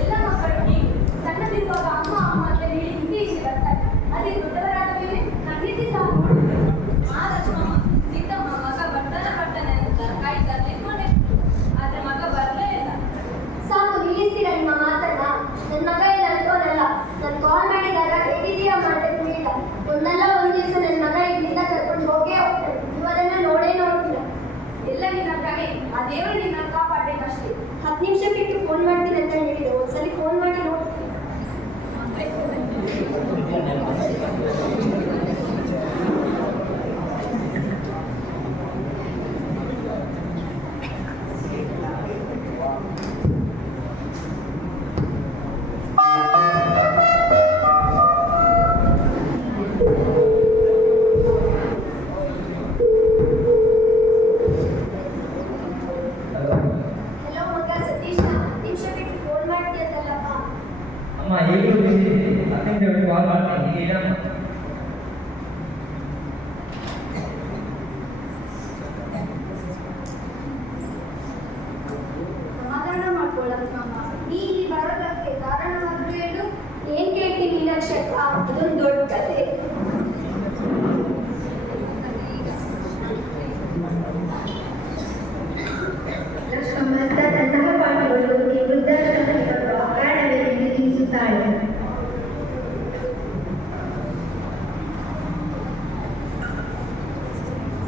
ಎಲ್ಲ ಮಕ್ಕಳಿಗೆ ಸಣ್ಣದಿರುವಾಗ ಅಮ್ಮ ಅಮ್ಮ ಅಂತ ಹೇಳಿ ಇಂಗ್ಲೀಷ್ ಬರ್ತಾರೆ. ಅದೇ ದೊಡ್ಡವರಾದ ಮೇಲೆ ಖಂಡಿತ ಸಹ ಮಹಾಲಕ್ಷ್ಮಮ್ಮ ಸಿದ್ದಮ್ಮ ಮಗ ಬರ್ತಾನೆ ಅಂತ ಕಾಯ್ತಾರೆ ಇಟ್ಕೊಂಡೆ. ಆದ್ರೆ ಮಗ ಬರಲೇ ಇಲ್ಲ. ಸಾಕು, ನಿಲ್ಲಿಸ್ತೀರಾ ನಿಮ್ಮ ಮಾತನ್ನ? ನನ್ನ ಮಗ ಏನು ಅನ್ಕೋನಲ್ಲ. ನಾನು ಕಾಲ್ ಮಾಡಿದಾಗ ಹೇಗಿದೀಯಾ ಮಾಡಬೇಕು ಇಲ್ಲ. ಒಂದಲ್ಲ ಒಂದು ದಿವಸ ನನ್ನ ಮಗ ಇಲ್ಲಿಂದ ಕರ್ಕೊಂಡು ಹೋಗೇ ಹೋಗ್ತಾನೆ. ನೀವು ಅದನ್ನ ನೋಡೇ ನೋಡ್ತೀರಾ. ಎಲ್ಲ ನಿನ್ನ ಕಡೆ, ಆ ದೇವರು ನಿನ್ನ ಕಾಪಾಡಬೇಕಷ್ಟೇ. 10 ನಿಮಿಷ ಬಿಟ್ಟು ಫೋನ್ ಮಾಡ್ತೀನಿ ಅಂತ ಹೇಳಿದೆ. ಒಂದ್ಸಲಿ ಫೋನ್ ಮಾಡಿ ನೋಡ್ತೀನಿ. ಹಲೋ ಮಗ ಸತೀಶ, 10 ನಿಮಿಷ ಬಿಟ್ಟು ಫೋನ್ ಮಾಡ್ತೀಯಲ್ಲಪ್ಪ. ಅಮ್ಮ ಹೇಗೂ ಅತ್ಯಂತ ಕಾಲ್ ಮಾಡ್ತೀನಿ ಇಡಮ್ಮ. ಸಮಾಧಾನ ಮಾಡ್ಕೊಳ್ಳಮ್ಮ. ನೀ ಇಲ್ಲಿ ಬರೋದಕ್ಕೆ ಕಾರಣವಾದ್ರು ಹೇಳು. ಏನ್ ಕೇಳ್ತೀನಿ ನೀಲಕ್ಷಕ್ಕ? ಅದೊಂದು ದೊಡ್ಡ ಕತೆ. ತನ್ನ ಸಹಪಾಠಿಗಳೊಂದಿಗೆ ವೃದ್ಧಾಶ್ರಮಕ್ಕೆ ಬರುವ ಕಾರಣವೇನೆಂದು ತಿಳಿಸುತ್ತಾಳೆ.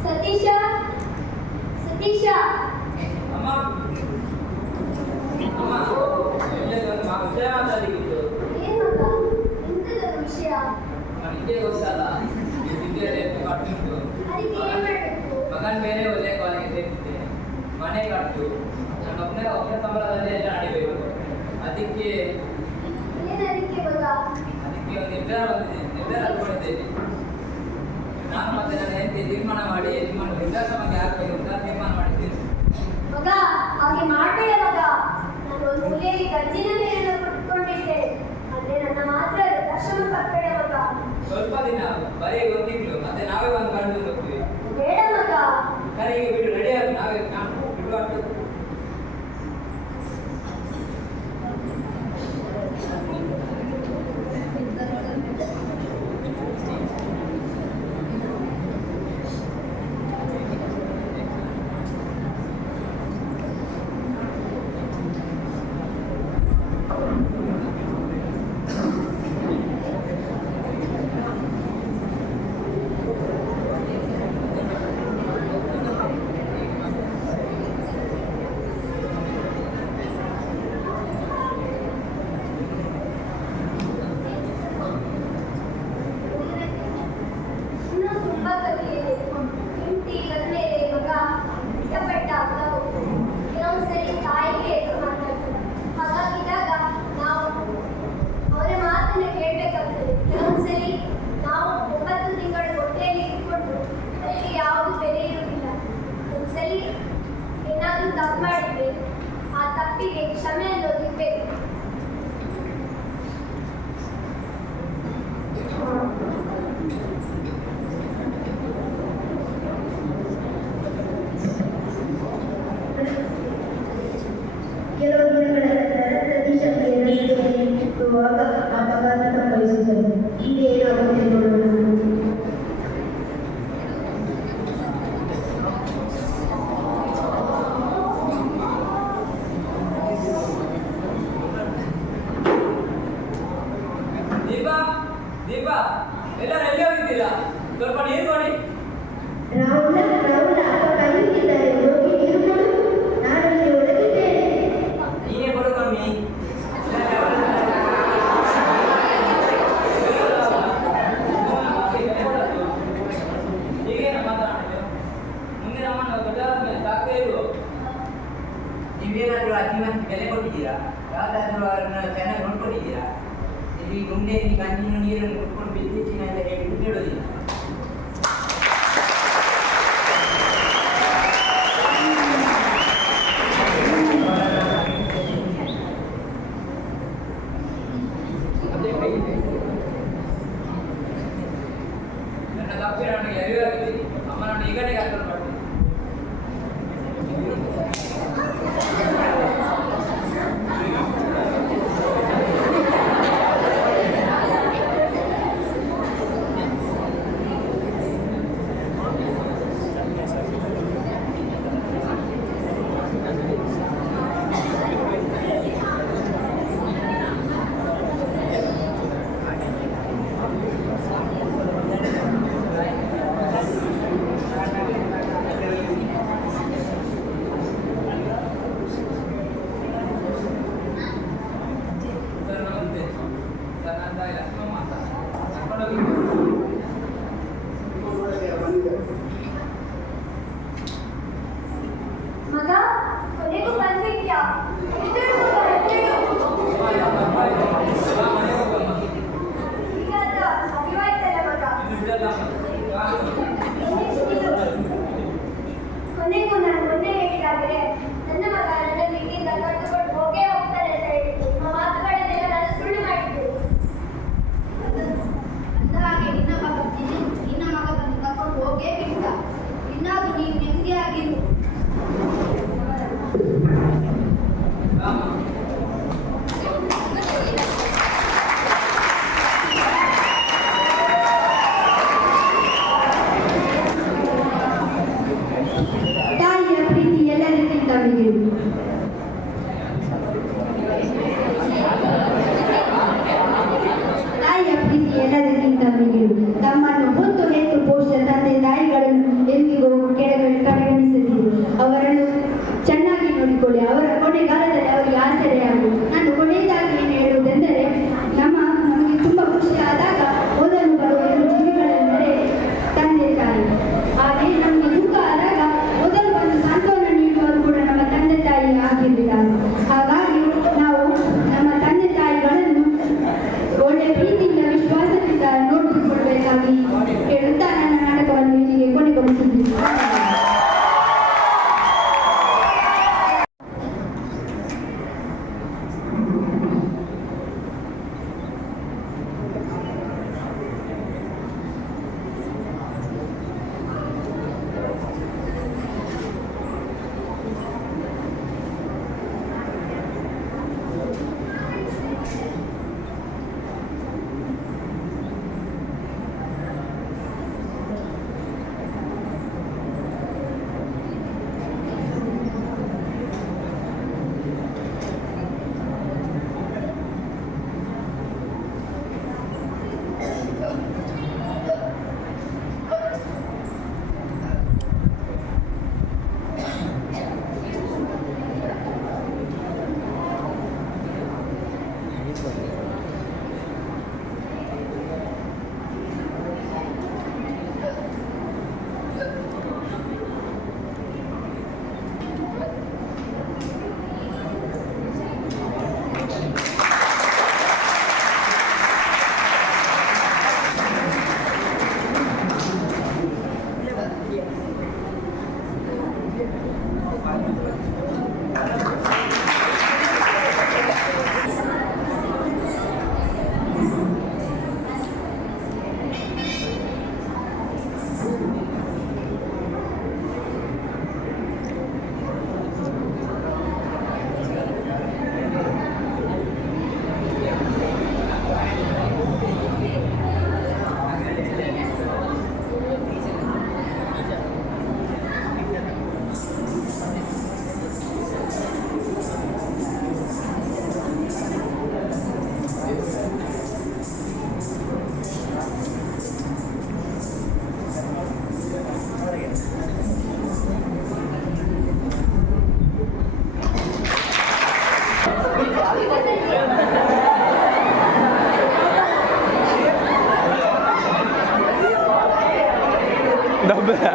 ಸತೀಶ, ಸತೀಶ. ಅಮ್ಮ ಅಮ್ಮ ವಿಷಯ ಮಾತಾಡಿದ್ದು ಏನ್ ಮಗ? ಎಂತದ ವಿಷಯ? ನನಗೆ ಗೊತ್ತಲ್ಲ. ಕಟ್ಟಿದ್ದು ಅದಕ್ಕೆ ಏನ್ ಮಾಡ್ಬೇಕು? ಮಗನ ಮೇಲೆ ಒಳ್ಳೆ ಕಾಲೇಜ್ ಸೇರಿಸಿದೆ. ಮನೆ ಕಟ್ಟು ನನ್ನ ಒಬ್ಬನೇ ಸಂಬಳದಲ್ಲಿ ಎಲ್ಲ ನಡಿಬೇಕು. ಅದಕ್ಕೆ ಏನದಕ್ಕೆ ಮಗ? ಅದಕ್ಕೆ ಒಂದು ನಿರ್ಧಾರ ತಗೊಂಡಿದ್ದೇನೆ. ನಾನು ಮತ್ತೆ ನನ್ನ ಹೆಂಡತಿ ತೀರ್ಮಾನ ಮಾಡಿ ಯಜಮಾನ ವೃದ್ಧಾಶ್ರಮಕ್ಕೆ ಹಾಕಬೇಕು ಅಂತ ತೀರ್ಮಾನ ಮಾಡಿದ್ದೇನೆ. ಮಗ, ಹಾಗೆ ಮಾಡ್ಬೇಡ ಮಗ. ನಾನು ಒಂದು ಮೂಲೆಯಲ್ಲಿ ಗಂಜಿನ ನೀರನ್ನು ಕುಟ್ಕೊಂಡಿದ್ದೆ. ಆದ್ರೆ ನನ್ನ ಮಾತ್ರ ವೃದ್ಧಾಶ್ರಮಕ್ಕೆ ಹಾಕ್ಬೇಡ ಮಗ. ಸ್ವಲ್ಪ ದಿನ, ಬರೀ 1 ತಿಂಗಳು, ಮತ್ತೆ ನಾವೇ ಒಂದು ಗಂಡು ಹೋಗ್ತೀವಿ. ಬೇಡ ಮಗ. ಕರೆಗೆ ಬಿಡು, ರೆಡಿ ಆಗಿ ನಾವೇ ಬಿಡು ಅಷ್ಟು. ಬೆಲೆ ಕೊಟ್ಟಿದ್ದೀರಾ? ಯಾವ್ದಾದ್ರು ಅವ್ರನ್ನ ಚೆನ್ನಾಗಿ ನೋಡ್ಕೊಂಡಿದ್ದೀರಾ? ಇಲ್ಲಿ ಗುಂಡೆ ಕಂಚಿನ ನೀರನ್ನು ಕುಟ್ಕೊಂಡು ಬಿದ್ದಿಚ್ಚಿನ ಅಂತ ಹೇಳಿ ಹೇಳೋದಿಲ್ಲ. ನನ್ನ ತಪ್ಪಿನ ನನಗೆ ಅರಿವಾಗಿದೆ. ಅಮ್ಮನನ್ನು ಈಗಲೇ ಕರ್ಕೊಂಡು ಮಾಡ್ತೀನಿ. ಸರ್ ನಮಸ್ತೆ. ಸರ್ ನನ್ನ ತಾಯಿ ಲಕ್ಷ್ಮಮ್ಮ ಅಂತ. ಕರ್ಕೊಂಡೋಗಿ ಮಗ ಕೊನೆಗೂ ಬಂದ್ಬಿಟ್ಯಾ? ಈಗ ಅರಿವಾಯ್ತಲ್ಲ ಮಗ. ಕೊನೆಗೂ ನಾನು ಮೊನ್ನೆ ಹೇಳಿದಾಗೆ ನನ್ನ ಮಗ ನನ್ನ ಪ್ರೀತಿಯಿಂದ ಕಟ್ಟುಕೊಂಡು ಹೋಗೇ ಹೋಗ್ತಾನೆ ಅಂತ ಹೇಳಿದ್ದು ಆ ಮಾತುಗಳನ್ನೆಲ್ಲ ನಾನು ಸುಳ್ಳು ಮಾಡಿದ್ದು. ಹಾಗೆ ನಿನ್ನ ಮಗ ಬಂದು ಕರ್ಕೊಂಡು ಹೋಗೇ ಬಿಟ್ಟ. ಇನ್ನಾದ್ರೂ ನೀನು ನೆಮ್ಮದಿಯಾಗಿರು. ತಾಯಿಯ ಪ್ರೀತಿ ಎಲ್ಲರಿಗಿಂತ ಮಿಗಿಲು. ತಾಯಿಯ ಪ್ರೀತಿ ಎಲ್ಲರಿಗಿಂತ ಮಿಗಿಲು. ತಮ್ಮನ್ನು ಹೊತ್ತು ಹೆತ್ತು ಪೋಷಿಸಿದ ತಂದೆ ತಾಯಿಗಳನ್ನು ಎಂದಿಗೂ ಕಡೆಗಣಿಸದಿರಿ. ಅವರನ್ನು ಚೆನ್ನಾಗಿ ನೋಡಿಕೊಳ್ಳಿ. ಅವರ ಕೊನೆಗಾಲದಲ್ಲಿ ಅವರಿಗೆ ಆಸರೆಯಾಗಿ. ನಾನು ಕೊನೆಯದಾಗಿ ಏನು ಹೇಳುವುದೆಂದರೆ ನಮಗೆ ತುಂಬ ಖುಷಿ ಆದಾಗ ಮೊದಲು ಬರುವ ಎರಡು ಜೀವಿಗಳೆಂದರೆ ತಂದೆ ತಾಯಿ. ಹಾಗೆ ನಮಗೆ ದುಃಖ ಆದಾಗ ಮೊದಲು ಬಂದು ಸಾಂತ್ವನ ನೀಡುವರು ಕೂಡ ನಮ್ಮ ತಂದೆ ತಾಯಿ ಆಗಿದ್ದಾರೆ. ಹಾಗಾಗಿ ನಾವು ನಮ್ಮ ತಂದೆ ತಾಯಿಗಳನ್ನು ಒಳ್ಳೆ ಪ್ರೀತಿಯಿಂದ ವಿಶ್ವಾಸದಿಂದ ನೋಡಿಕೊಳ್ಳಬೇಕಾಗಿ ಹೇಳುತ್ತಾ ನನ್ನ ನಾಟಕವನ್ನು ಇಲ್ಲಿಗೆ ಕೊನೆಗೊಳಿಸಿದ್ದೀನಿ. Dobra.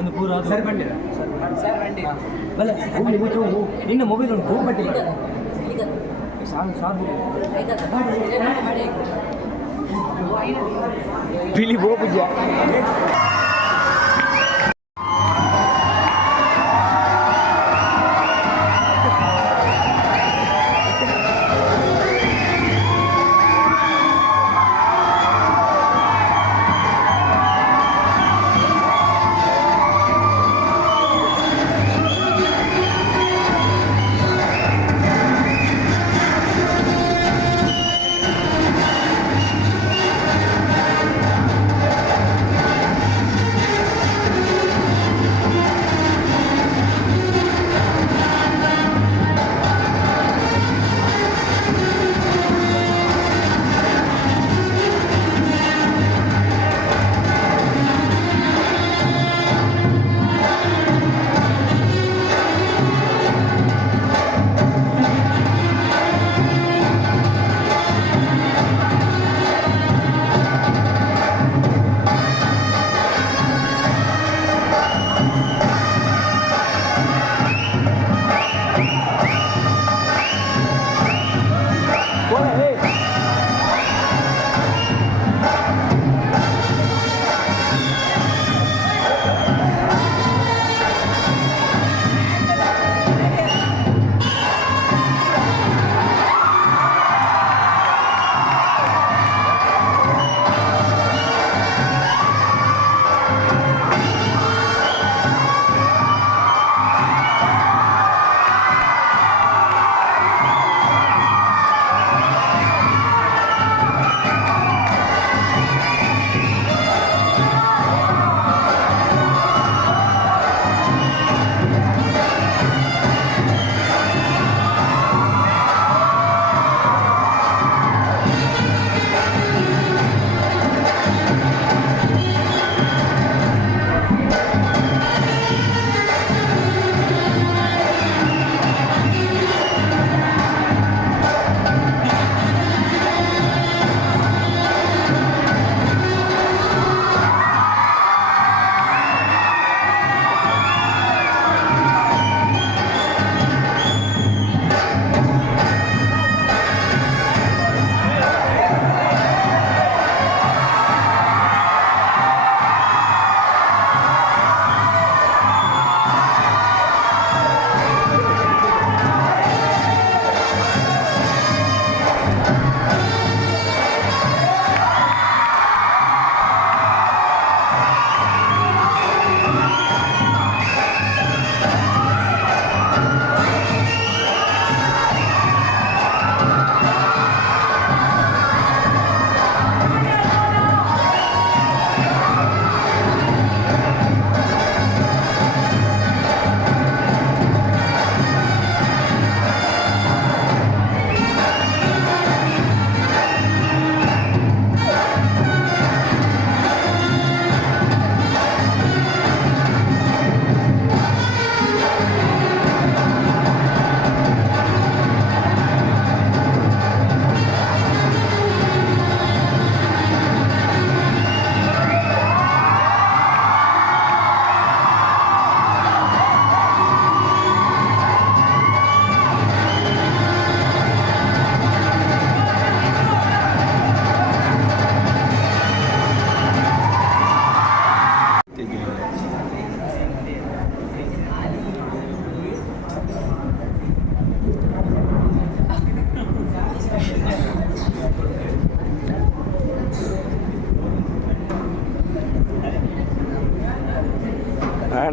ಒಂದು ಪೂರ ಸರ್ ಬಂದಿರ ಸರ್ ಬಂಡಿ ಬಲ್ಲ ನಿನ್ನ ಮೊಬೈಲ್ ಒಂದು ಫೋನ್ ಪಟ್ಟಿ ಸಾಂಗ್ ಸಾಂಗ್ ಬಿಳಿ ಬೋಬುಜ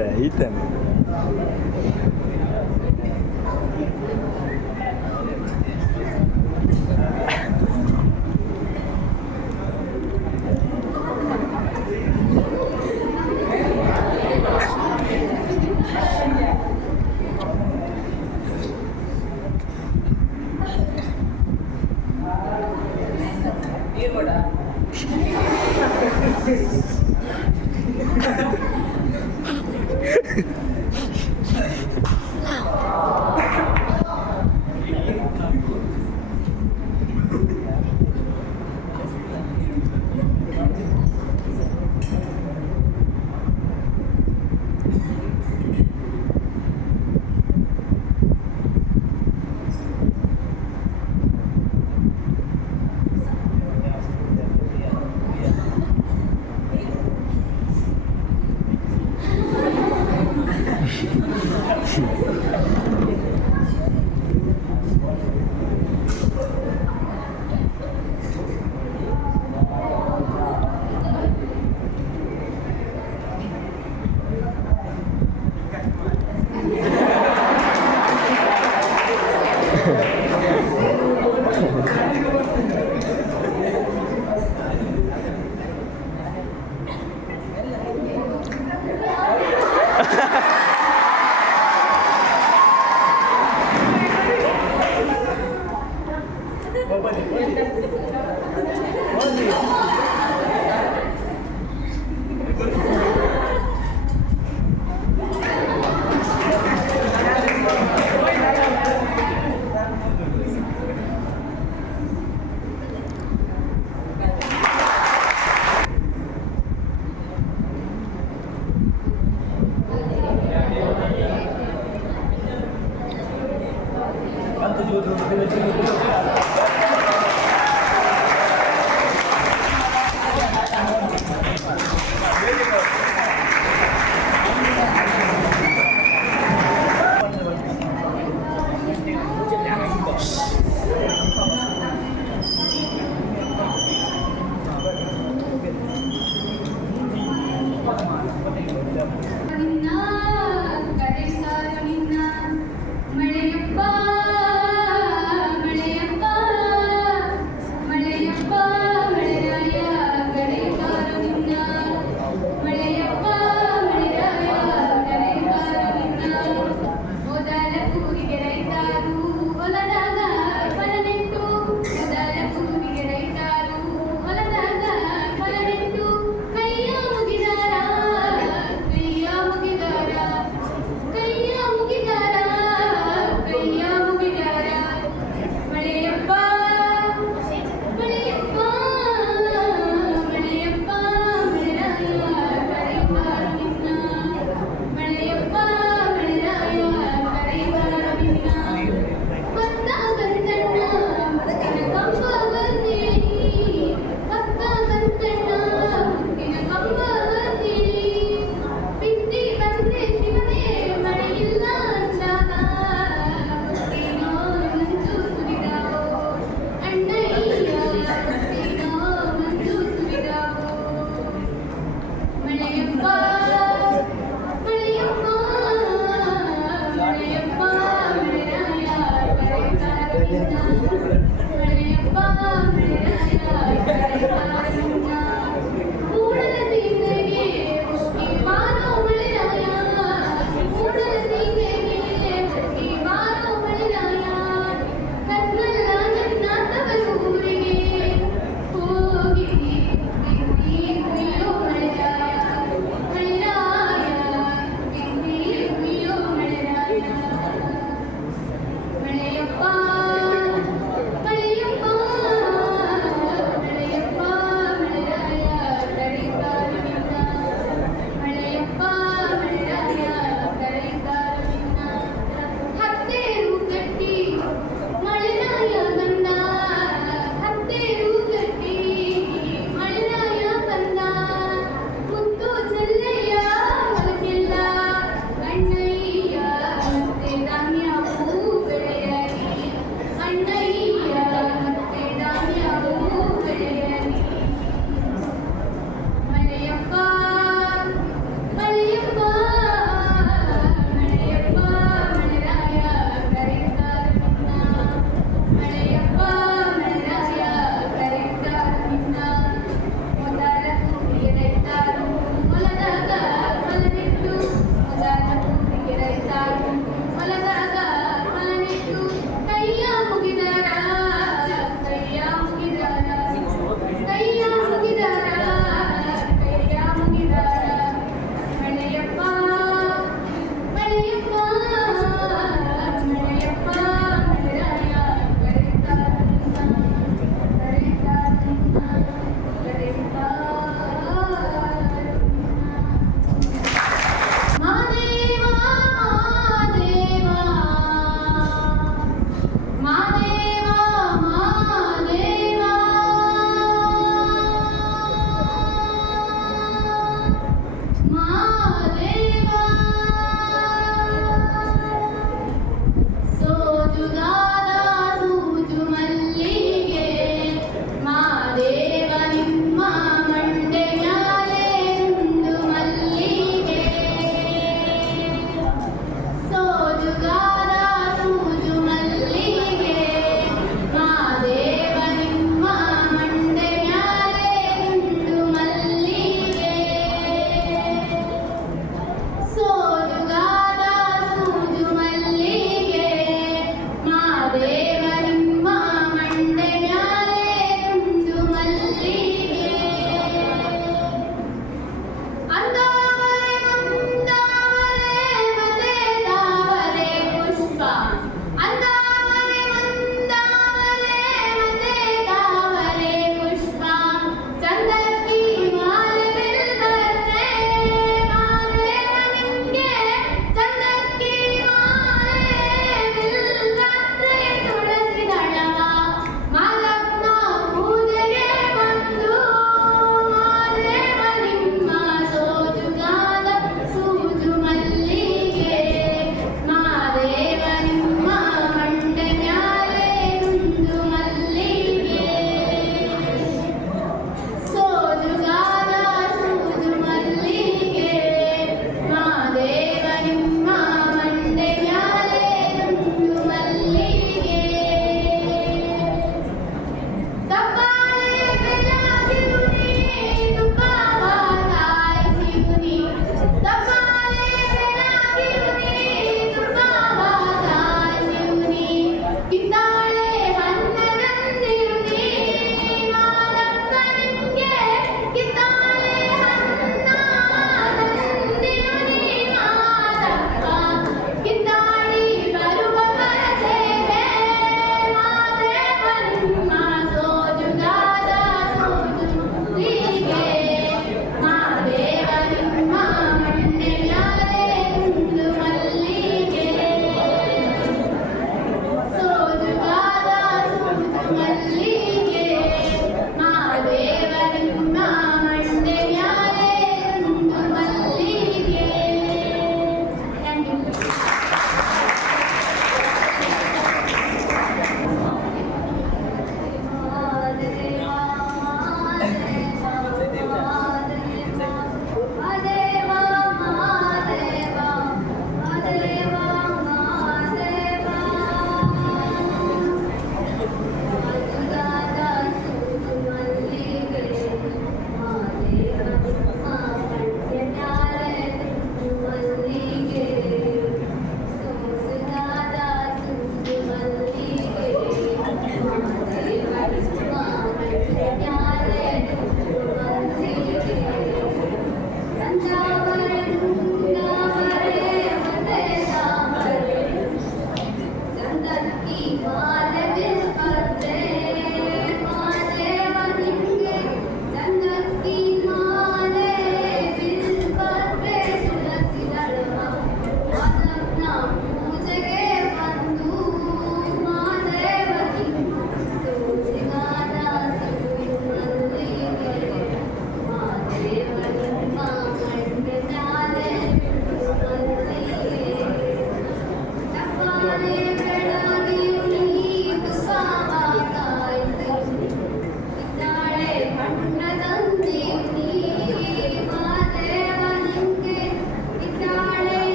ಈತಂಡೆ ಈತಂಡೆ ನೀರು ಕೊಡ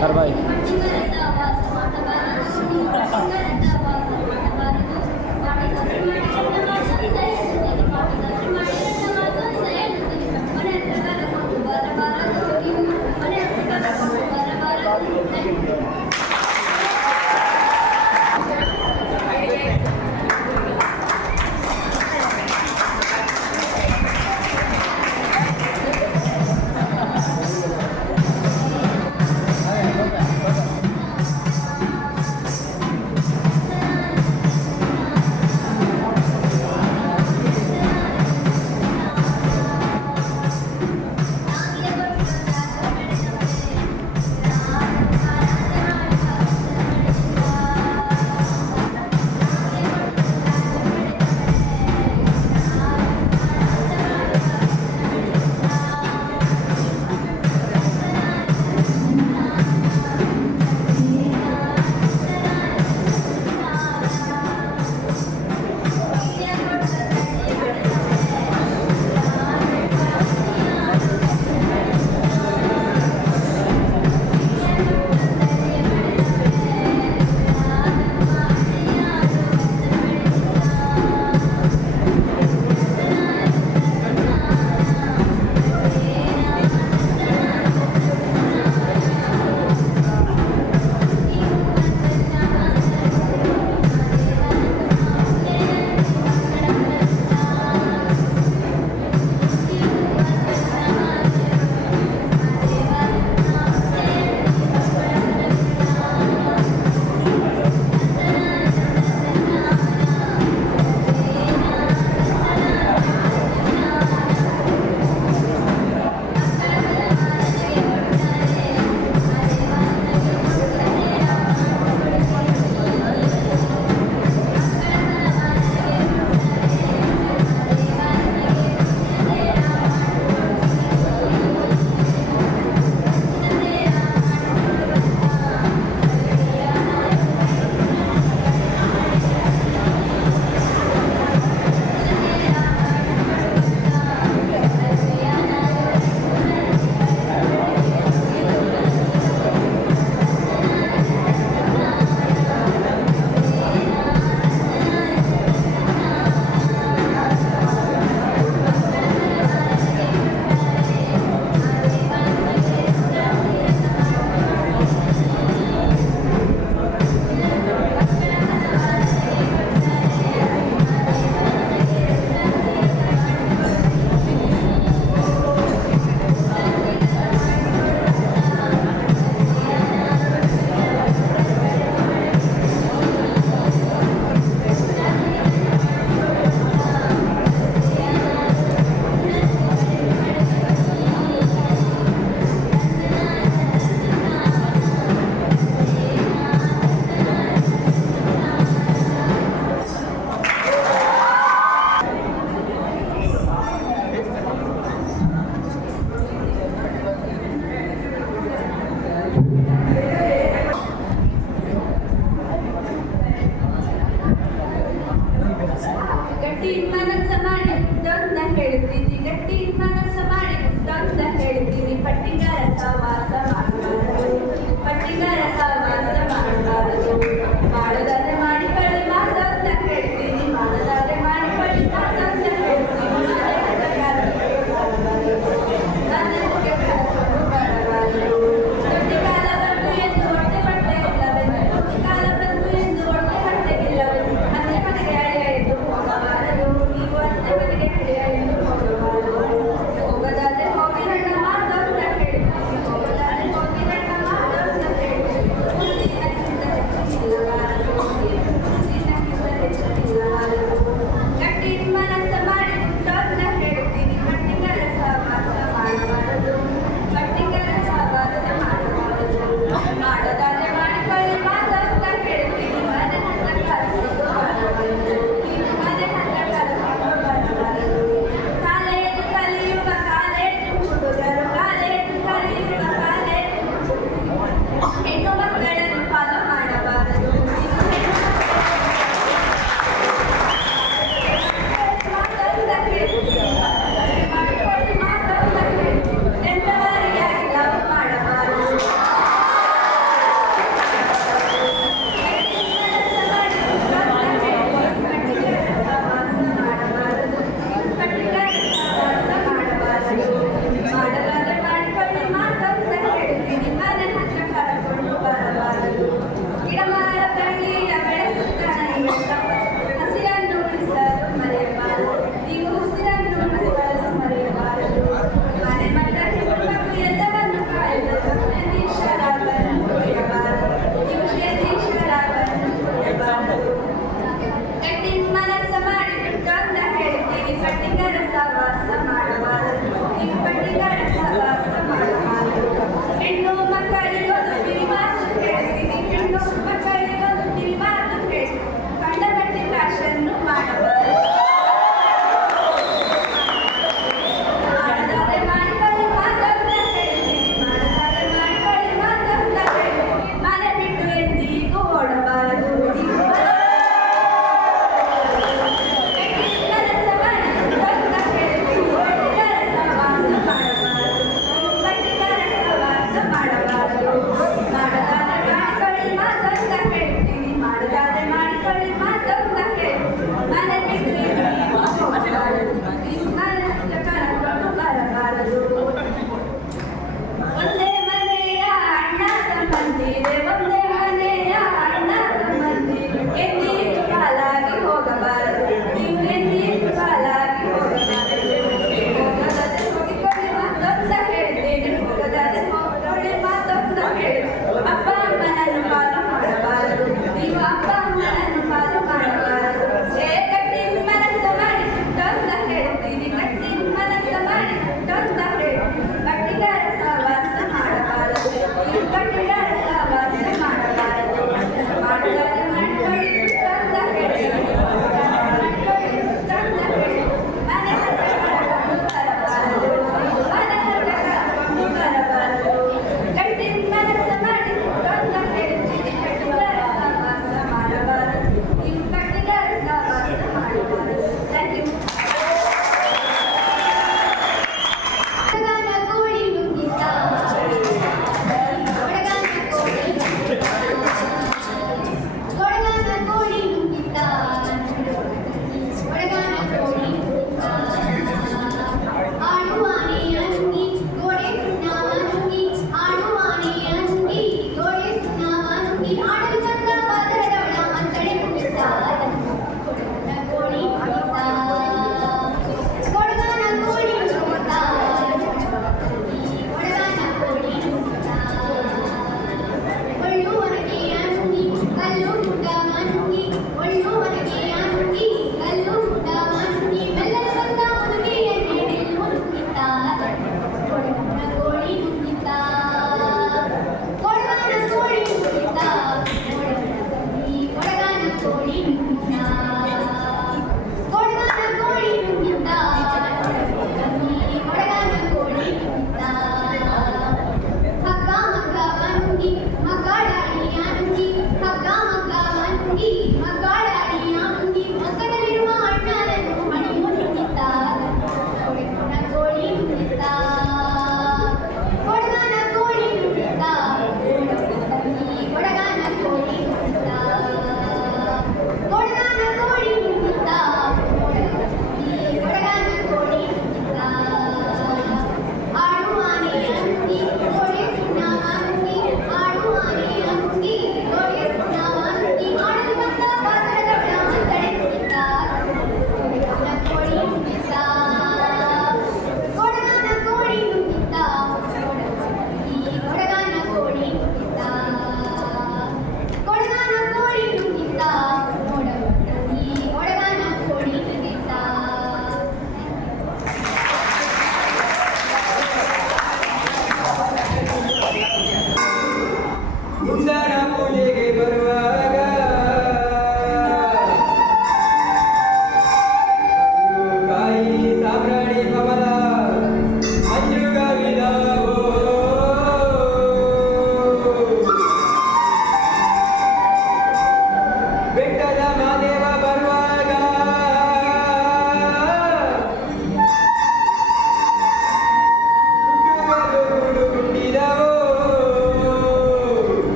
ಸರ್ವಾಯ್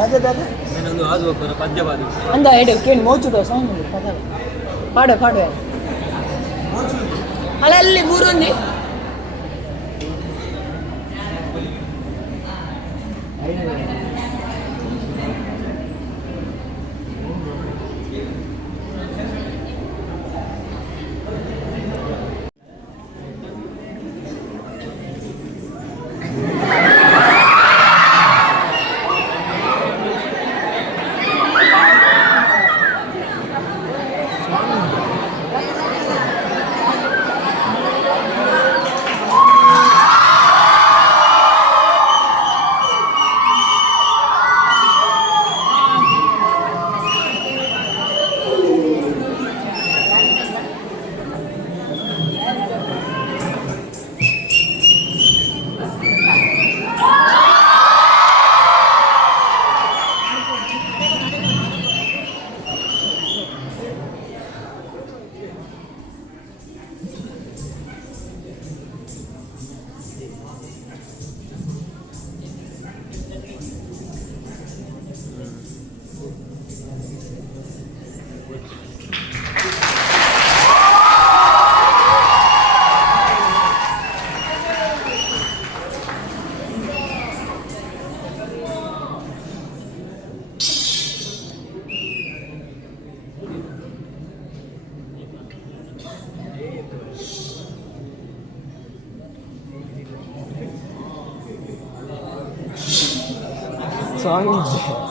నేనందు ఆదు ఒక పద్యపాదు ಅಂದ ಎಡೆ ಕೇಳಿ ಮೋಚುಡು ಸಾಂಗ್ ಪಾಡು ಪಾಡು ಅಲ್ಲ ಅಲ್ಲಿ ಮೂರೊಂದಿ ಸಾಂಗ್